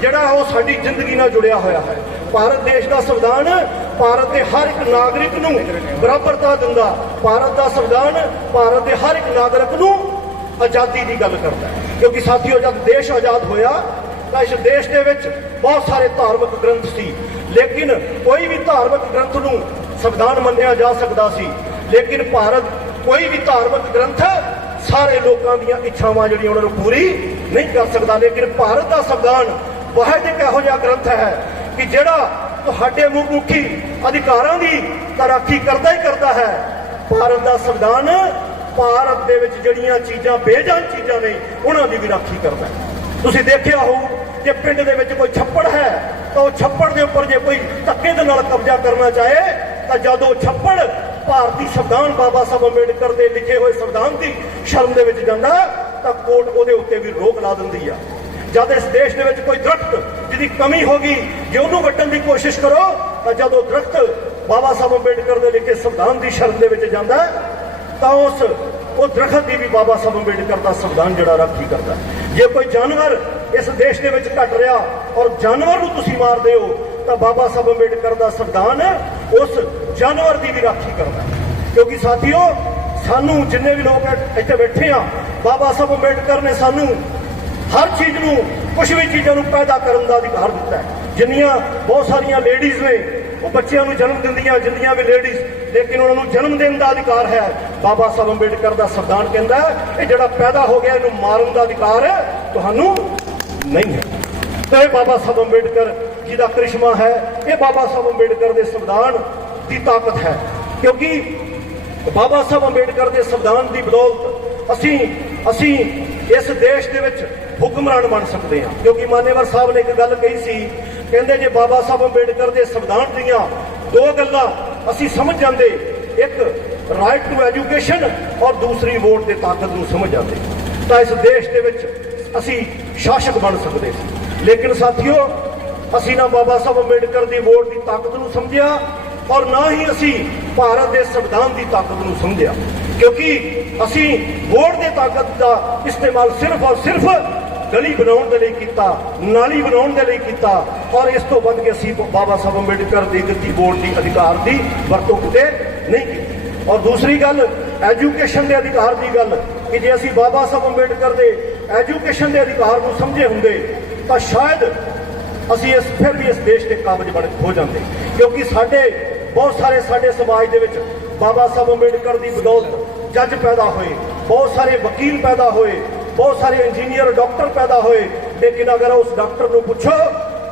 ਜਿਹੜਾ ਉਹ ਸਾਡੀ ਜ਼ਿੰਦਗੀ ਨਾਲ ਜੁੜਿਆ ਹੋਇਆ ਹੈ। ਭਾਰਤ ਦੇਸ਼ ਦਾ ਸੰਵਿਧਾਨ ਭਾਰਤ ਦੇ ਹਰ ਇੱਕ ਨਾਗਰਿਕ ਨੂੰ ਬਰਾਬਰਤਾ ਦਿੰਦਾ। ਭਾਰਤ ਦਾ ਸੰਵਿਧਾਨ ਭਾਰਤ ਦੇ ਹਰ ਇੱਕ ਨਾਗਰਿਕ ਨੂੰ ਆਜ਼ਾਦੀ ਦੀ ਗੱਲ ਕਰਦਾ ਕਿਉਂਕਿ ਸਾਥੀਓ, ਜਦ ਦੇਸ਼ ਆਜ਼ਾਦ ਹੋਇਆ, ਤਾਂ ਇਸ ਦੇਸ਼ ਦੇ ਵਿੱਚ ਬਹੁਤ ਸਾਰੇ ਧਾਰਮਿਕ ਗ੍ਰੰਥ ਸੀ। ਲੇਕਿਨ ਕੋਈ ਵੀ ਧਾਰਮਿਕ ਗ੍ਰੰਥ ਨੂੰ ਸੰਵਿਧਾਨ ਮੰਨਿਆ ਜਾ ਸਕਦਾ ਸੀ। ਲੇਕਿਨ ਭਾਰਤ ਕੋਈ ਵੀ ਧਾਰਮਿਕ ਗ੍ਰੰਥ ਸਾਰੇ ਲੋਕਾਂ ਦੀਆਂ ਇੱਛਾਵਾਂ ਜਿਹੜੀਆਂ ਉਹਨਾਂ ਨੂੰ ਪੂਰੀ ਨਹੀਂ ਕਰ ਸਕਦਾ। ਲੇਕਿਨ ਭਾਰਤ ਦਾ ਸੰਵਿਧਾਨ ਵਾਹਿਦ ਇੱਕ ਇਹੋ ਜਿਹਾ ਗ੍ਰੰਥ ਹੈ ਕਿ ਜਿਹੜਾ ਤੁਹਾਡੇ ਮੁਖੀ ਅਧਿਕਾਰਾਂ ਦੀ ਤਾਂ ਰਾਖੀ ਕਰਦਾ ਹੀ ਕਰਦਾ ਹੈ। ਭਾਰਤ ਦਾ ਸੰਵਿਧਾਨ ਭਾਰਤ ਦੇ ਵਿੱਚ ਜਿਹੜੀਆਂ ਚੀਜ਼ਾਂ, ਬੇਜਾਨ ਚੀਜ਼ਾਂ ਨੇ, ਉਹਨਾਂ ਦੀ ਵੀ ਰਾਖੀ ਕਰਦਾ ਤੁਸੀਂ ਦੇਖਿਆ ਹੋਊ ਜੇ ਪਿੰਡ ਦੇ ਵਿੱਚ ਕੋਈ ਛੱਪੜ ਹੈ, ਤਾਂ ਉਹ ਛੱਪੜ ਦੇ ਉੱਪਰ ਜੇ ਕੋਈ ਧੱਕੇ ਦੇ ਨਾਲ ਕਬਜ਼ਾ ਕਰਨਾ ਚਾਹੇ, ਤਾਂ ਜਦੋਂ ਉਹ ਛੱਪੜ ਭਾਰਤੀ ਸੰਵਿਧਾਨ ਬਾਬਾ ਸਾਹਿਬ ਅੰਬੇਡਕਰ ਦੇ ਲਿਖੇ ਹੋਏ ਸੰਵਿਧਾਨ ਦੀ ਸ਼ਰਮ ਦੇ ਵਿੱਚ ਜਾਂਦਾ, ਤਾਂ ਕੋਰਟ ਉਹਦੇ ਉੱਤੇ ਵੀ ਰੋਕ ਲਾ ਦਿੰਦੀ ਆ। ਜਦ ਇਸ ਦੇਸ਼ ਦੇ ਵਿੱਚ ਕੋਈ ਦਰਖਤ ਜਿਹਦੀ ਕਮੀ ਹੋ ਗਈ, ਜੇ ਉਹਨੂੰ ਵੱਢਣ ਦੀ ਕੋਸ਼ਿਸ਼ ਕਰੋ, ਤਾਂ ਜਦ ਉਹ ਦਰਖਤ ਬਾਬਾ ਸਾਹਿਬ ਅੰਬੇਡਕਰ ਦੇ ਲਿਖੇ ਸੰਵਿਧਾਨ ਦੀ ਸ਼ਰਤ ਦੇ ਵਿੱਚ ਜਾਂਦਾ ਤਾਂ ਉਸ, ਉਹ ਦਰਖਤ ਦੀ ਵੀ ਬਾਬਾ ਸਾਹਿਬ ਅੰਬੇਡਕਰ ਦਾ ਸੰਵਿਧਾਨ ਜਿਹੜਾ ਰਾਖੀ ਕਰਦਾ ਜੇ ਕੋਈ ਜਾਨਵਰ ਇਸ ਦੇਸ਼ ਦੇ ਵਿੱਚ ਘਟ ਰਿਹਾ ਔਰ ਜਾਨਵਰ ਨੂੰ ਤੁਸੀਂ ਮਾਰਦੇ ਹੋ, ਤਾਂ ਬਾਬਾ ਸਾਹਿਬ ਅੰਬੇਡਕਰ ਦਾ ਸੰਵਿਧਾਨ ਉਸ ਜਾਨਵਰ ਦੀ ਵੀ ਰਾਖੀ ਕਰਦਾ ਕਿਉਂਕਿ ਸਾਥੀਓ, ਸਾਨੂੰ ਜਿੰਨੇ ਵੀ ਲੋਕ ਇੱਥੇ ਬੈਠੇ ਆ, ਬਾਬਾ ਸਾਹਿਬ ਅੰਬੇਡਕਰ ਨੇ ਸਾਨੂੰ ਹਰ ਚੀਜ਼ ਨੂੰ ਕੁਝ ਵੀ ਚੀਜ਼ਾਂ ਨੂੰ ਪੈਦਾ ਕਰਨ ਦਾ ਅਧਿਕਾਰ ਦਿੱਤਾ ਹੈ। ਜਿੰਨੀਆਂ ਬਹੁਤ ਸਾਰੀਆਂ ਲੇਡੀਜ਼ ਨੇ, ਉਹ ਬੱਚਿਆਂ ਨੂੰ ਜਨਮ ਦਿੰਦੀਆਂ, ਜਿੰਨੀਆਂ ਵੀ ਲੇਡੀਜ਼ ਲੇਕਿਨ ਉਹਨਾਂ ਨੂੰ ਜਨਮ ਦੇਣ ਦਾ ਅਧਿਕਾਰ ਹੈ। ਬਾਬਾ ਸਾਹਿਬ ਅੰਬੇਡਕਰ ਦਾ ਸੰਵਿਧਾਨ ਕਹਿੰਦਾ ਇਹ ਜਿਹੜਾ ਪੈਦਾ ਹੋ ਗਿਆ, ਇਹਨੂੰ ਮਾਰਨ ਦਾ ਅਧਿਕਾਰ ਤੁਹਾਨੂੰ ਨਹੀਂ ਹੈ। ਤੇ ਇਹ ਬਾਬਾ ਸਾਹਿਬ ਅੰਬੇਡਕਰ ਜੀ ਦਾ ਕ੍ਰਿਸ਼ਮਾ ਹੈ। ਇਹ ਬਾਬਾ ਸਾਹਿਬ ਅੰਬੇਡਕਰ ਦੇ ਸੰਵਿਧਾਨ ਦੀ ਤਾਕਤ ਹੈ। ਕਿਉਂਕਿ ਬਾਬਾ ਸਾਹਿਬ ਅੰਬੇਡਕਰ ਦੇ ਸੰਵਿਧਾਨ ਦੀ ਬਦੌਲਤ ਅਸੀਂ ਅਸੀਂ ਇਸ ਦੇਸ਼ ਦੇ ਵਿੱਚ ਹੁਕਮਰਾਨ ਬਣ ਸਕਦੇ ਹਾਂ। ਕਿਉਂਕਿ ਮਾਨੇਵਰ ਸਾਹਿਬ ਨੇ ਇੱਕ ਗੱਲ ਕਹੀ ਸੀ, ਕਹਿੰਦੇ ਜੇ ਬਾਬਾ ਸਾਹਿਬ ਅੰਬੇਡਕਰ ਦੇ ਸੰਵਿਧਾਨ ਦੀਆਂ ਦੋ ਗੱਲਾਂ ਅਸੀਂ ਸਮਝ ਜਾਂਦੇ, ਇੱਕ ਰਾਈਟ ਟੂ ਐਜੂਕੇਸ਼ਨ ਔਰ ਦੂਸਰੀ ਵੋਟ ਦੇ ਤਾਕਤ ਨੂੰ ਸਮਝ ਜਾਂਦੇ। ਤਾਂ ਇਸ ਦੇਸ਼ ਦੇ ਵਿੱਚ ਅਸੀਂ ਸ਼ਾਸਕ ਬਣ ਸਕਦੇ ਸੀ। ਲੇਕਿਨ ਸਾਥੀਓ, ਅਸੀਂ ਨਾ ਬਾਬਾ ਸਾਹਿਬ ਅੰਬੇਡਕਰ ਦੀ ਵੋਟ ਦੀ ਤਾਕਤ ਨੂੰ ਸਮਝਿਆ ਔਰ ਨਾ ਹੀ ਅਸੀਂ ਭਾਰਤ ਦੇ ਸੰਵਿਧਾਨ ਦੀ ਤਾਕਤ ਨੂੰ ਸਮਝਿਆ। ਕਿਉਂਕਿ ਅਸੀਂ ਵੋਟ ਦੇ ਤਾਕਤ ਦਾ ਇਸਤੇਮਾਲ ਸਿਰਫ ਔਰ ਸਿਰਫ ਗਲੀ ਬਣਾਉਣ ਦੇ ਲਈ ਕੀਤਾ, ਨਾਲੀ ਬਣਾਉਣ ਦੇ ਲਈ ਕੀਤਾ ਔਰ ਇਸ ਤੋਂ ਵੱਧ ਕੇ ਅਸੀਂ ਬਾਬਾ ਸਾਹਿਬ ਅੰਬੇਡਕਰ ਦੀ ਦਿੱਤੀ ਵੋਟ ਦੀ ਅਧਿਕਾਰ ਦੀ ਵਰਤੋਂ ਕਿਤੇ ਨਹੀਂ ਕੀਤੀ। ਔਰ ਦੂਸਰੀ ਗੱਲ, ਐਜੂਕੇਸ਼ਨ ਦੇ ਅਧਿਕਾਰ ਦੀ ਗੱਲ, ਕਿ ਜੇ ਅਸੀਂ ਬਾਬਾ ਸਾਹਿਬ ਅੰਬੇਡਕਰ ਦੇ ਐਜੂਕੇਸ਼ਨ ਦੇ ਅਧਿਕਾਰ ਨੂੰ ਸਮਝੇ ਹੁੰਦੇ, ਤਾਂ ਸ਼ਾਇਦ ਅਸੀਂ ਇਸ, ਫਿਰ ਵੀ ਇਸ ਦੇਸ਼ ਦੇ ਕਾਬਜ ਬਣ ਹੋ ਜਾਂਦੇ। ਕਿਉਂਕਿ ਸਾਡੇ, ਬਹੁਤ ਸਾਰੇ ਸਾਡੇ ਸਮਾਜ ਦੇ ਵਿੱਚ ਬਾਬਾ ਸਾਹਿਬ ਅੰਬੇਡਕਰ ਦੀ ਬਦੌਲਤ ਜੱਜ ਪੈਦਾ ਹੋਏ, ਬਹੁਤ ਸਾਰੇ ਵਕੀਲ ਪੈਦਾ ਹੋਏ ਬਹੁਤ ਸਾਰੇ ਇੰਜੀਨੀਅਰ ਡਾਕਟਰ ਪੈਦਾ ਹੋਏ। ਲੇਕਿਨ ਅਗਰ ਉਸ ਡਾਕਟਰ ਨੂੰ ਪੁੱਛੋ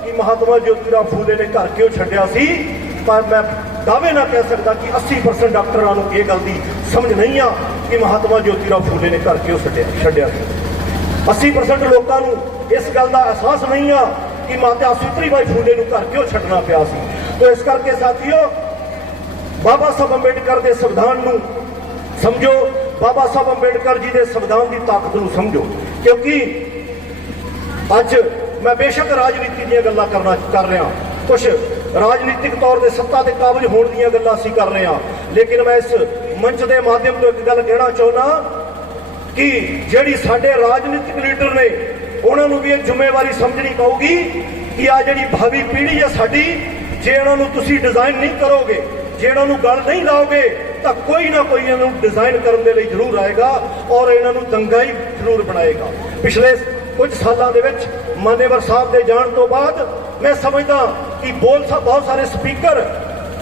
ਕਿ ਮਹਾਤਮਾ ਜੋਤੀਰਾਮ ਫੂਲੇ ਨੇ ਘਰ ਕਿਉਂ ਛੱਡਿਆ ਸੀ ਪਰ ਮੈਂ ਦਾਅਵੇ ਨਾਲ ਕਹਿ ਸਕਦਾ ਕਿ 80% ਡਾਕਟਰਾਂ ਨੂੰ ਇਹ ਗੱਲ ਦੀ ਸਮਝ ਨਹੀਂ ਆ ਕਿ ਮਹਾਤਮਾ ਜੋਤੀਰਾਮ ਫੂਲੇ ਨੇ ਘਰ ਕਿਉਂ ਛੱਡਿਆ ਛੱਡਿਆ ਸੀ। 80% ਲੋਕਾਂ ਨੂੰ ਇਸ ਗੱਲ ਦਾ ਅਹਿਸਾਸ ਨਹੀਂ ਆ ਕਿ ਮਾਤਾ ਸੁਤਰੀਬਾਈ ਫੂਲੇ ਨੂੰ ਘਰ ਕਿਉਂ ਛੱਡਣਾ ਪਿਆ ਸੀ। ਤੋ ਇਸ ਕਰਕੇ ਸਾਥੀਓ, ਬਾਬਾ ਸਾਹਿਬ ਅੰਬੇਡਕਰ ਦੇ ਸੰਵਿਧਾਨ ਨੂੰ ਸਮਝੋ। ਬਾਬਾ ਸਾਹਿਬ ਅੰਬੇਡਕਰ ਜੀ ਦੇ ਸੰਵਿਧਾਨ ਦੀ ਤਾਕਤ ਨੂੰ ਸਮਝੋ, ਕਿਉਂਕਿ ਅੱਜ ਮੈਂ ਬੇਸ਼ੱਕ ਰਾਜਨੀਤੀ ਦੀਆਂ ਗੱਲਾਂ ਕਰਨਾ ਕਰ ਰਿਹਾ ਕੁਝ ਰਾਜਨੀਤਿਕ ਤੌਰ ਤੇ ਸੱਤਾ ਤੇ ਕਾਬਜ ਹੋਣ ਦੀਆਂ ਗੱਲਾਂ ਅਸੀਂ ਕਰ ਰਹੇ ਹਾਂ, ਲੇਕਿਨ ਮੈਂ ਇਸ ਮੰਚ ਦੇ ਮਾਧਿਅਮ ਤੋਂ ਇੱਕ ਗੱਲ ਕਹਿਣਾ ਚਾਹੁੰਦਾ ਕਿ ਜਿਹੜੀ ਸਾਡੇ ਰਾਜਨੀਤਿਕ ਲੀਡਰ ਨੇ, ਉਹਨਾਂ ਨੂੰ ਵੀ ਇਹ ਜ਼ਿੰਮੇਵਾਰੀ ਸਮਝਣੀ ਪਊਗੀ ਕਿ ਆ ਜਿਹੜੀ ਭਾਵੀ ਪੀੜ੍ਹੀ ਹੈ ਸਾਡੀ, ਜੇ ਉਹਨਾਂ ਨੂੰ ਤੁਸੀਂ ਡਿਜ਼ਾਈਨ ਨਹੀਂ ਕਰੋਗੇ, ਜੇ ਉਹਨਾਂ ਨੂੰ ਗੱਲ ਨਹੀਂ ਲਾਓਗੇ ਤਾਂ ਕੋਈ ਨਾ ਕੋਈ ਇਹਨਾਂ ਨੂੰ ਡਿਜ਼ਾਈਨ ਕਰਨ ਦੇ ਲਈ ਜ਼ਰੂਰ ਆਏਗਾ ਔਰ ਇਹਨਾਂ ਨੂੰ ਦੰਗਾ ਹੀ ਜ਼ਰੂਰ ਬਣਾਏਗਾ। ਪਿਛਲੇ ਕੁਝ ਸਾਲਾਂ ਦੇ ਵਿੱਚ ਮਾਨੇਵਰ ਸਾਹਿਬ ਦੇ ਜਾਣ ਤੋਂ ਬਾਅਦ ਮੈਂ ਸਮਝਦਾ ਕਿ ਬੋਲ ਬਹੁਤ ਸਾਰੇ ਸਪੀਕਰ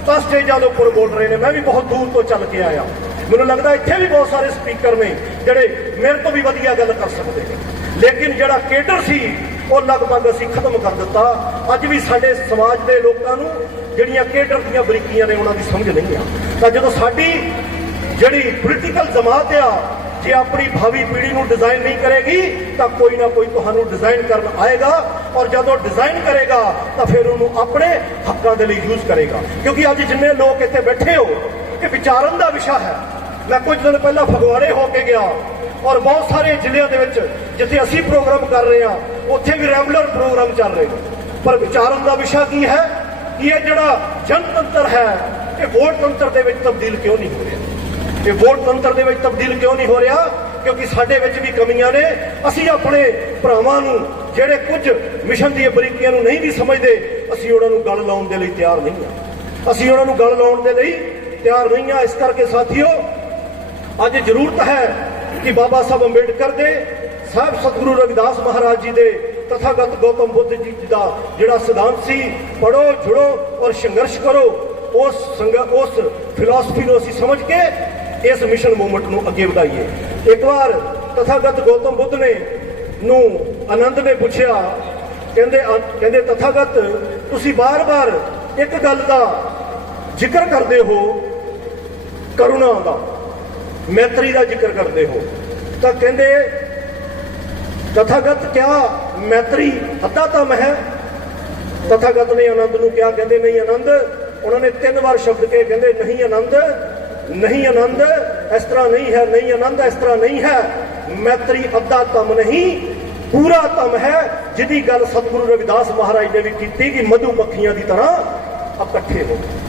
ਤਾਂ ਸਟੇਜਾਂ ਦੇ ਉੱਪਰ ਬੋਲ ਰਹੇ ਨੇ। ਮੈਂ ਵੀ ਬਹੁਤ ਦੂਰ ਤੋਂ ਚੱਲ ਕੇ ਆਇਆ। ਮੈਨੂੰ ਲੱਗਦਾ ਇੱਥੇ ਵੀ ਬਹੁਤ ਸਾਰੇ ਸਪੀਕਰ ਨੇ ਜਿਹੜੇ ਮੇਰੇ ਤੋਂ ਵੀ ਵਧੀਆ ਗੱਲ ਕਰ ਸਕਦੇ ਨੇ। ਲੇਕਿਨ ਜਿਹੜਾ ਕੇਡਰ ਸੀ ਉਹ ਲਗਭਗ ਅਸੀਂ ਖਤਮ ਕਰ ਦਿੱਤਾ। ਅੱਜ ਵੀ ਸਾਡੇ ਸਮਾਜ ਦੇ ਲੋਕਾਂ ਨੂੰ ਜਿਹੜੀਆਂ ਕੇਡਰ ਦੀਆਂ ਬਰੀਕੀਆਂ ਨੇ ਉਹਨਾਂ ਦੀ ਸਮਝ ਨਹੀਂ ਆ। ਤਾਂ ਜਦੋਂ ਸਾਡੀ ਜਿਹੜੀ ਪੋਲੀਟੀਕਲ ਜਮਾਤ ਆ, ਜੇ ਆਪਣੀ ਭਾਵੀ ਪੀੜ੍ਹੀ ਨੂੰ ਡਿਜ਼ਾਈਨ ਨਹੀਂ ਕਰੇਗੀ, ਤਾਂ ਕੋਈ ਨਾ ਕੋਈ ਤੁਹਾਨੂੰ ਡਿਜ਼ਾਈਨ ਕਰਨ ਆਏਗਾ ਔਰ ਜਦੋਂ ਡਿਜ਼ਾਈਨ ਕਰੇਗਾ, ਤਾਂ ਫਿਰ ਉਹਨੂੰ ਆਪਣੇ ਹੱਕਾਂ ਦੇ ਲਈ ਯੂਜ਼ ਕਰੇਗਾ। ਕਿਉਂਕਿ ਅੱਜ ਜਿੰਨੇ ਲੋਕ ਇੱਥੇ ਬੈਠੇ ਹੋ, ਇਹ ਵਿਚਾਰਨ ਦਾ ਵਿਸ਼ਾ ਹੈ। ਮੈਂ ਕੁਝ ਦਿਨ ਪਹਿਲਾਂ ਫਗਵਾੜੇ ਹੋ ਕੇ ਗਿਆ ਔਰ ਬਹੁਤ ਸਾਰੇ ਜ਼ਿਲ੍ਹਿਆਂ ਦੇ ਵਿੱਚ ਜਿੱਥੇ ਅਸੀਂ ਪ੍ਰੋਗਰਾਮ ਕਰ ਰਹੇ ਹਾਂ ਉੱਥੇ ਵੀ ਰੈਗੂਲਰ ਪ੍ਰੋਗਰਾਮ ਚੱਲ ਰਹੇ ਨੇ। ਪਰ ਵਿਚਾਰਨ ਦਾ ਵਿਸ਼ਾ ਕੀ ਹੈ? ਕਿ ਇਹ ਜਿਹੜਾ ਜਨਤੰਤਰ ਹੈ, ਇਹ ਵੋਟ ਤੰਤਰ ਦੇ ਵਿੱਚ ਤਬਦੀਲ ਕਿਉਂ ਨਹੀਂ ਹੋ ਰਿਹਾ? ਇਹ ਵੋਟ ਤੰਤਰ ਦੇ ਵਿੱਚ ਤਬਦੀਲ ਕਿਉਂ ਨਹੀਂ ਹੋ ਰਿਹਾ? ਕਿਉਂਕਿ ਸਾਡੇ ਵਿੱਚ ਵੀ ਕਮੀਆਂ ਨੇ। ਅਸੀਂ ਆਪਣੇ ਭਰਾਵਾਂ ਨੂੰ, ਜਿਹੜੇ ਕੁਝ ਮਿਸ਼ਨ ਦੀਆਂ ਬਰੀਕੀਆਂ ਨੂੰ ਨਹੀਂ ਵੀ ਸਮਝਦੇ, ਅਸੀਂ ਉਹਨਾਂ ਨੂੰ ਗੱਲ ਲਾਉਣ ਦੇ ਲਈ ਤਿਆਰ ਨਹੀਂ ਹਾਂ। ਅਸੀਂ ਉਹਨਾਂ ਨੂੰ ਗੱਲ ਲਾਉਣ ਦੇ ਲਈ ਤਿਆਰ ਨਹੀਂ ਹਾਂ। ਇਸ ਕਰਕੇ ਸਾਥੀਓ, ਅੱਜ ਜ਼ਰੂਰਤ ਹੈ ਕਿ ਬਾਬਾ ਸਾਹਿਬ ਅੰਬੇਡਕਰ ਦੇ ਸਾਹਿਬ ਸਤਿਗੁਰੂ ਰਵਿਦਾਸ ਮਹਾਰਾਜ ਜੀ ਦੇ ਤਥਾਗਤ ਗੌਤਮ ਬੁੱਧ ਜੀ ਦਾ ਜਿਹੜਾ ਸਿਧਾਂਤ ਸੀ ਪੜੋ ਜੁੜੋ ਔਰ ਸੰਘਰਸ਼ ਕਰੋ, ਉਸ ਸੰਘ- ਉਸ ਫਿਲਾਸਫੀ ਨੂੰ ਅਸੀਂ ਸਮਝ ਕੇ ਇਸ ਮਿਸ਼ਨ ਮੂਵਮੈਂਟ ਨੂੰ ਅੱਗੇ ਵਧਾਈਏ। ਇੱਕ ਵਾਰ ਤਥਾਗਤ ਗੌਤਮ ਬੁੱਧ ਨੇ ਨੂੰ ਆਨੰਦ ਨੇ ਪੁੱਛਿਆ, ਕਹਿੰਦੇ ਕਹਿੰਦੇ, ਤਥਾਗਤ, ਤੁਸੀਂ ਬਾਰ-ਬਾਰ ਇੱਕ ਗੱਲ ਦਾ ਜ਼ਿਕਰ ਕਰਦੇ ਹੋ, ਕਰੁਣਾ ਦਾ, ਮੈਤਰੀ ਦਾ ਜ਼ਿਕਰ ਕਰਦੇ ਹੋ। ਤਾਂ ਕਹਿੰਦੇ ਤਥਾਗਤ ਕਿਆ? ਮੈਤਰੀ ਅੱਧਾ ਤਮ ਹੈ। ਤਥਾਗਤ ਨੇ ਆਨੰਦ ਨੂੰ ਕਿਹਾ, ਕਹਿੰਦੇ ਨਹੀਂ ਆਨੰਦ। ਉਹਨਾਂ ਨੇ ਤਿੰਨ ਵਾਰ ਸ਼ਬਦ ਕਹੇ, ਕਹਿੰਦੇ ਨਹੀਂ ਆਨੰਦ ਨਹੀਂ ਆਨੰਦ, ਇਸ ਤਰ੍ਹਾਂ ਨਹੀਂ ਹੈ, ਨਹੀਂ ਆਨੰਦ, ਇਸ ਤਰ੍ਹਾਂ ਨਹੀਂ ਹੈ। ਮੈਤਰੀ ਅੱਧਾ ਤਮ ਨਹੀਂ, ਪੂਰਾ ਤਮ ਹੈ, ਜਿਹਦੀ ਗੱਲ ਸਤਿਗੁਰੂ ਰਵਿਦਾਸ ਮਹਾਰਾਜ ਨੇ ਵੀ ਕੀਤੀ ਕਿ ਮਧੂ ਮੱਖੀਆਂ ਦੀ ਤਰ੍ਹਾਂ ਇਕੱਠੇ ਹੋ। ਗਏ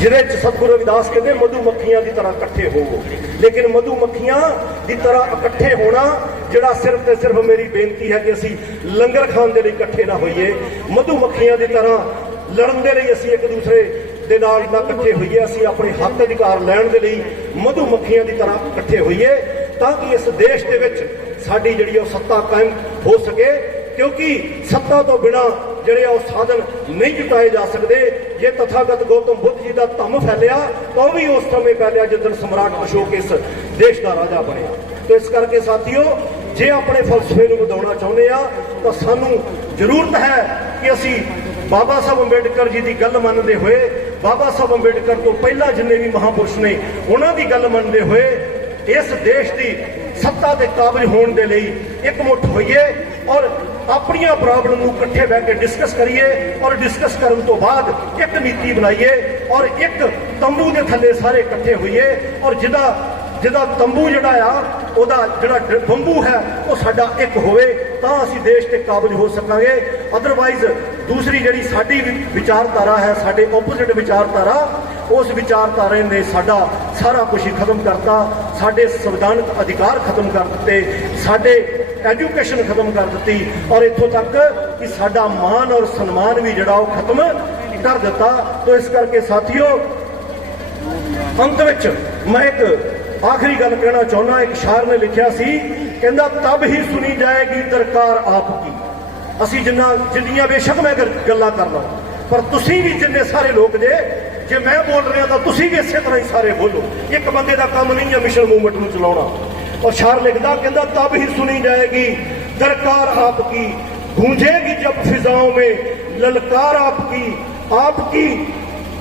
ਜਿਹਦੇ ਚ ਸਤਿਗੁਰੂ ਰਵਿਦਾਸ ਕਹਿੰਦੇ, ਮਧੂ ਮੱਖੀਆਂ ਦੀ ਤਰ੍ਹਾਂ ਇਕੱਠੇ ਹੋਵੋ। ਲੇਕਿਨ ਮਧੂ ਮੱਖੀਆਂ ਦੀ ਤਰ੍ਹਾਂ ਇਕੱਠੇ ਹੋਣਾ, ਜਿਹੜਾ ਸਿਰਫ ਤੇ ਸਿਰਫ ਮੇਰੀ ਬੇਨਤੀ ਹੈ ਕਿ ਅਸੀਂ ਲੰਗਰ ਖਾਣ ਦੇ ਲਈ ਇਕੱਠੇ ਨਾ ਹੋਈਏ। ਮਧੂ ਮੱਖੀਆਂ ਦੀ ਤਰ੍ਹਾਂ ਲੜਨ ਦੇ ਲਈ ਅਸੀਂ ਇੱਕ ਦੂਸਰੇ ਦੇ ਨਾਲ ਨਾ ਇਕੱਠੇ ਹੋਈਏ। ਅਸੀਂ ਆਪਣੇ ਹੱਕ ਅਧਿਕਾਰ ਲੈਣ ਦੇ ਲਈ ਮਧੂ ਮੱਖੀਆਂ ਦੀ ਤਰ੍ਹਾਂ ਇਕੱਠੇ ਹੋਈਏ, ਤਾਂ ਕਿ ਇਸ ਦੇਸ਼ ਦੇ ਵਿੱਚ ਸਾਡੀ ਜਿਹੜੀ ਉਹ ਸੱਤਾ ਕਾਇਮ ਹੋ ਸਕੇ। ਕਿਉਂਕਿ ਸੱਤਾ ਤੋਂ ਬਿਨਾ ਜਿਹੜੇ ਆ ਉਹ ਸਾਧਨ ਨਹੀਂ ਜੁਟਾਏ ਜਾ ਸਕਦੇ। ਜੇ ਤਥਾਗਤ ਗੌਤਮ ਬੁੱਧ ਜੀ ਦਾ ਧੰਮ ਫੈਲਿਆ, ਤਾਂ ਉਹ ਵੀ ਉਸ ਸਮੇਂ ਫੈਲਿਆ ਜਦੋਂ ਸਮਰਾਟ ਅਸ਼ੋਕ ਇਸ ਦੇਸ਼ ਦਾ ਰਾਜਾ ਬਣਿਆ। ਤੇ ਇਸ ਕਰਕੇ ਸਾਥੀਓ, ਜੇ ਆਪਣੇ ਫਲਸਫੇ ਨੂੰ ਵਧਾਉਣਾ ਚਾਹੁੰਦੇ ਆ, ਤਾਂ ਸਾਨੂੰ ਜ਼ਰੂਰਤ ਹੈ ਕਿ ਅਸੀਂ ਬਾਬਾ ਸਾਹਿਬ ਅੰਬੇਡਕਰ ਜੀ ਦੀ ਗੱਲ ਮੰਨਦੇ ਹੋਏ, ਬਾਬਾ ਸਾਹਿਬ ਅੰਬੇਡਕਰ ਤੋਂ ਪਹਿਲਾਂ ਜਿੰਨੇ ਵੀ ਮਹਾਪੁਰਸ਼ ਨੇ, ਉਹਨਾਂ ਦੀ ਗੱਲ ਮੰਨਦੇ ਹੋਏ ਇਸ ਦੇਸ਼ ਦੀ ਸੱਤਾ ਦੇ ਕਾਬਜ ਹੋਣ ਦੇ ਲਈ ਇਕਮੁੱਠ ਹੋਈਏ ਔਰ ਆਪਣੀਆਂ ਪ੍ਰੋਬਲਮ ਨੂੰ ਇਕੱਠੇ ਬਹਿ ਕੇ ਡਿਸਕਸ ਕਰੀਏ ਔਰ ਡਿਸਕਸ ਕਰਨ ਤੋਂ ਬਾਅਦ ਇੱਕ ਨੀਤੀ ਬਣਾਈਏ ਔਰ ਇੱਕ ਤੰਬੂ ਦੇ ਥੱਲੇ ਸਾਰੇ ਇਕੱਠੇ ਹੋਈਏ ਔਰ ਜਿਹਦਾ ਜਿਹਦਾ ਤੰਬੂ ਜਿਹੜਾ ਆ, ਉਹਦਾ ਜਿਹੜਾ ਬੰਬੂ ਹੈ, ਉਹ ਸਾਡਾ ਇੱਕ ਹੋਵੇ, ਤਾਂ ਅਸੀਂ ਦੇਸ਼ ਤੇ ਕਾਬਜ ਹੋ ਸਕਾਂਗੇ। ਅਦਰਵਾਈਜ਼ ਦੂਸਰੀ ਜਿਹੜੀ ਸਾਡੀ ਵਿ- ਵਿਚਾਰਧਾਰਾ ਹੈ, ਸਾਡੇ ਆਪੋਜ਼ਿਟ ਵਿਚਾਰਧਾਰਾ, ਉਸ ਵਿਚਾਰਧਾਰੇ ਨੇ ਸਾਡਾ ਸਾਰਾ ਕੁਝ ਹੀ ਖਤਮ ਕਰਤਾ, ਸਾਡੇ ਸੰਵਿਧਾਨਕ ਅਧਿਕਾਰ ਖਤਮ ਕਰ ਦਿੱਤੇ, ਸਾਡੇ ਐਜੂਕੇਸ਼ਨ ਖਤਮ ਕਰ ਦਿੱਤੀ। ਔਰ ਇੱਥੋਂ ਤੱਕ ਕਿ ਸਾਡਾ ਮਾਣ ਔਰ ਸਨਮਾਨ ਵੀ ਜਿਹੜਾ ਉਹ ਖਤਮ ਕਰ ਦਿੱਤਾ। ਤੋਂ ਇਸ ਕਰਕੇ ਸਾਥੀਓ, ਅੰਤ ਵਿੱਚ ਮੈਂ ਇੱਕ ਆਖਰੀ ਗੱਲ ਕਹਿਣਾ ਚਾਹੁੰਦਾ। ਇੱਕ ਸ਼ਾਇਰ ਨੇ ਲਿਖਿਆ ਸੀ, ਕਹਿੰਦਾ, ਤਬ ਹੀ ਸੁਣੀ ਜਾਏਗੀ ਦਰਕਾਰ ਆਪ ਕੀ। ਅਸੀਂ ਜਿੰਨਾ ਜਿੰਨੀਆਂ ਬੇਸ਼ੱਕ ਮੈਂ ਗੱਲਾਂ ਕਰ ਲਾਂ, ਪਰ ਤੁਸੀਂ ਵੀ ਜਿੰਨੇ ਸਾਰੇ ਲੋਕ ਜੇ ਜੇ ਮੈਂ ਬੋਲ ਰਿਹਾ ਤਾਂ ਤੁਸੀਂ ਵੀ ਇਸੇ ਤਰ੍ਹਾਂ ਹੀ ਸਾਰੇ ਬੋਲੋ। ਇੱਕ ਬੰਦੇ ਦਾ ਕੰਮ ਨਹੀਂ ਹੈ ਮਿਸ਼ਨ ਮੂਵਮੈਂਟ ਨੂੰ ਚਲਾਉਣਾ। ਔਰ ਸ਼ਾਇਰ ਲਿਖਦਾ ਕਹਿੰਦਾ ਤਬ ਹੀ ਸੁਣੀ ਜਾਏਗੀ दरकार आपकी गूंजेगी जब फिजाओं में ललकार आपकी आपकी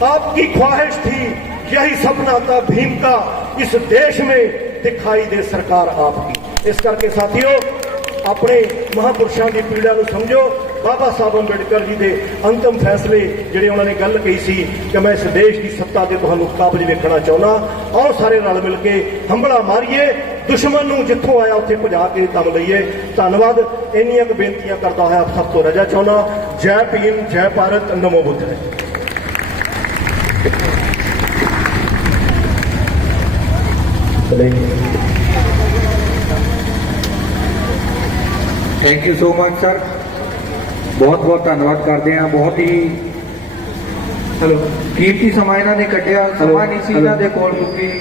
आपकी ख्वाहिश थी यही सपना था भीम का इस देश में दिखाई दे सरकार आपकी इस करके साथियों ਆਪਣੇ ਮਹਾਪੁਰਸ਼ਾਂ ਦੀ ਪੀੜਾ ਨੂੰ ਸਮਝੋ ਬਾਬਾ ਸਾਹਿਬ ਅੰਬੇਡਕਰ ਜੀ ਦੇ ਅੰਤਮ ਫੈਸਲੇ ਜਿਹੜੇ ਉਹਨਾਂ ਨੇ ਗੱਲ ਕਹੀ ਸੀ ਕਿ ਮੈਂ ਇਸ ਦੇਸ਼ ਦੀ ਸੱਤਾ ਤੇ ਤੁਹਾਨੂੰ ਕਾਬਜ ਵੇਖਣਾ ਚਾਹੁੰਦਾ ਆਓ ਸਾਰੇ ਰਲ ਮਿਲ ਕੇ ਹੰਬਲਾ ਮਾਰੀਏ ਦੁਸ਼ਮਣ ਨੂੰ ਜਿੱਥੋਂ ਆਇਆ ਉੱਥੇ ਭਜਾ ਕੇ ਦਮ ਲਈਏ। ਧੰਨਵਾਦ। ਇੰਨੀਆਂ ਕੁ ਬੇਨਤੀਆਂ ਕਰਦਾ ਹੋਇਆ ਆਪ ਸਭ ਤੋਂ ਰਜਾ ਚਾਹੁੰਦਾ ਜੈ ਭੀਮ ਜੈ ਭਾਰਤ ਨਮੋ Buddh. Thank you so much sir ਬਹੁਤ ਬਹੁਤ ਧੰਨਵਾਦ ਕਰਦੇ ਹਾਂ। ਬਹੁਤ ਹੀ ਹੈਲੋ ਕੀਮਤੀ ਸਮਾਂ ਇਹਨਾਂ ਨੇ ਕੱਢਿਆ। ਸਮਾਂ ਨਹੀਂ ਸੀ ਇਹਨਾਂ ਦੇ ਕੋਲ ਕਿਉਂਕਿ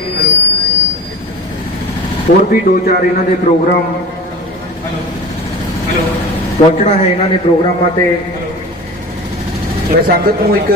ਹੋਰ ਵੀ ਦੋ ਚਾਰ ਇਹਨਾਂ ਦੇ ਪ੍ਰੋਗਰਾਮ ਪਹੁੰਚਣਾ ਹੈ ਇਹਨਾਂ ਦੇ ਪ੍ਰੋਗਰਾਮਾਂ ਤੇ। ਮੈਂ ਸੰਗਤ ਨੂੰ ਇੱਕ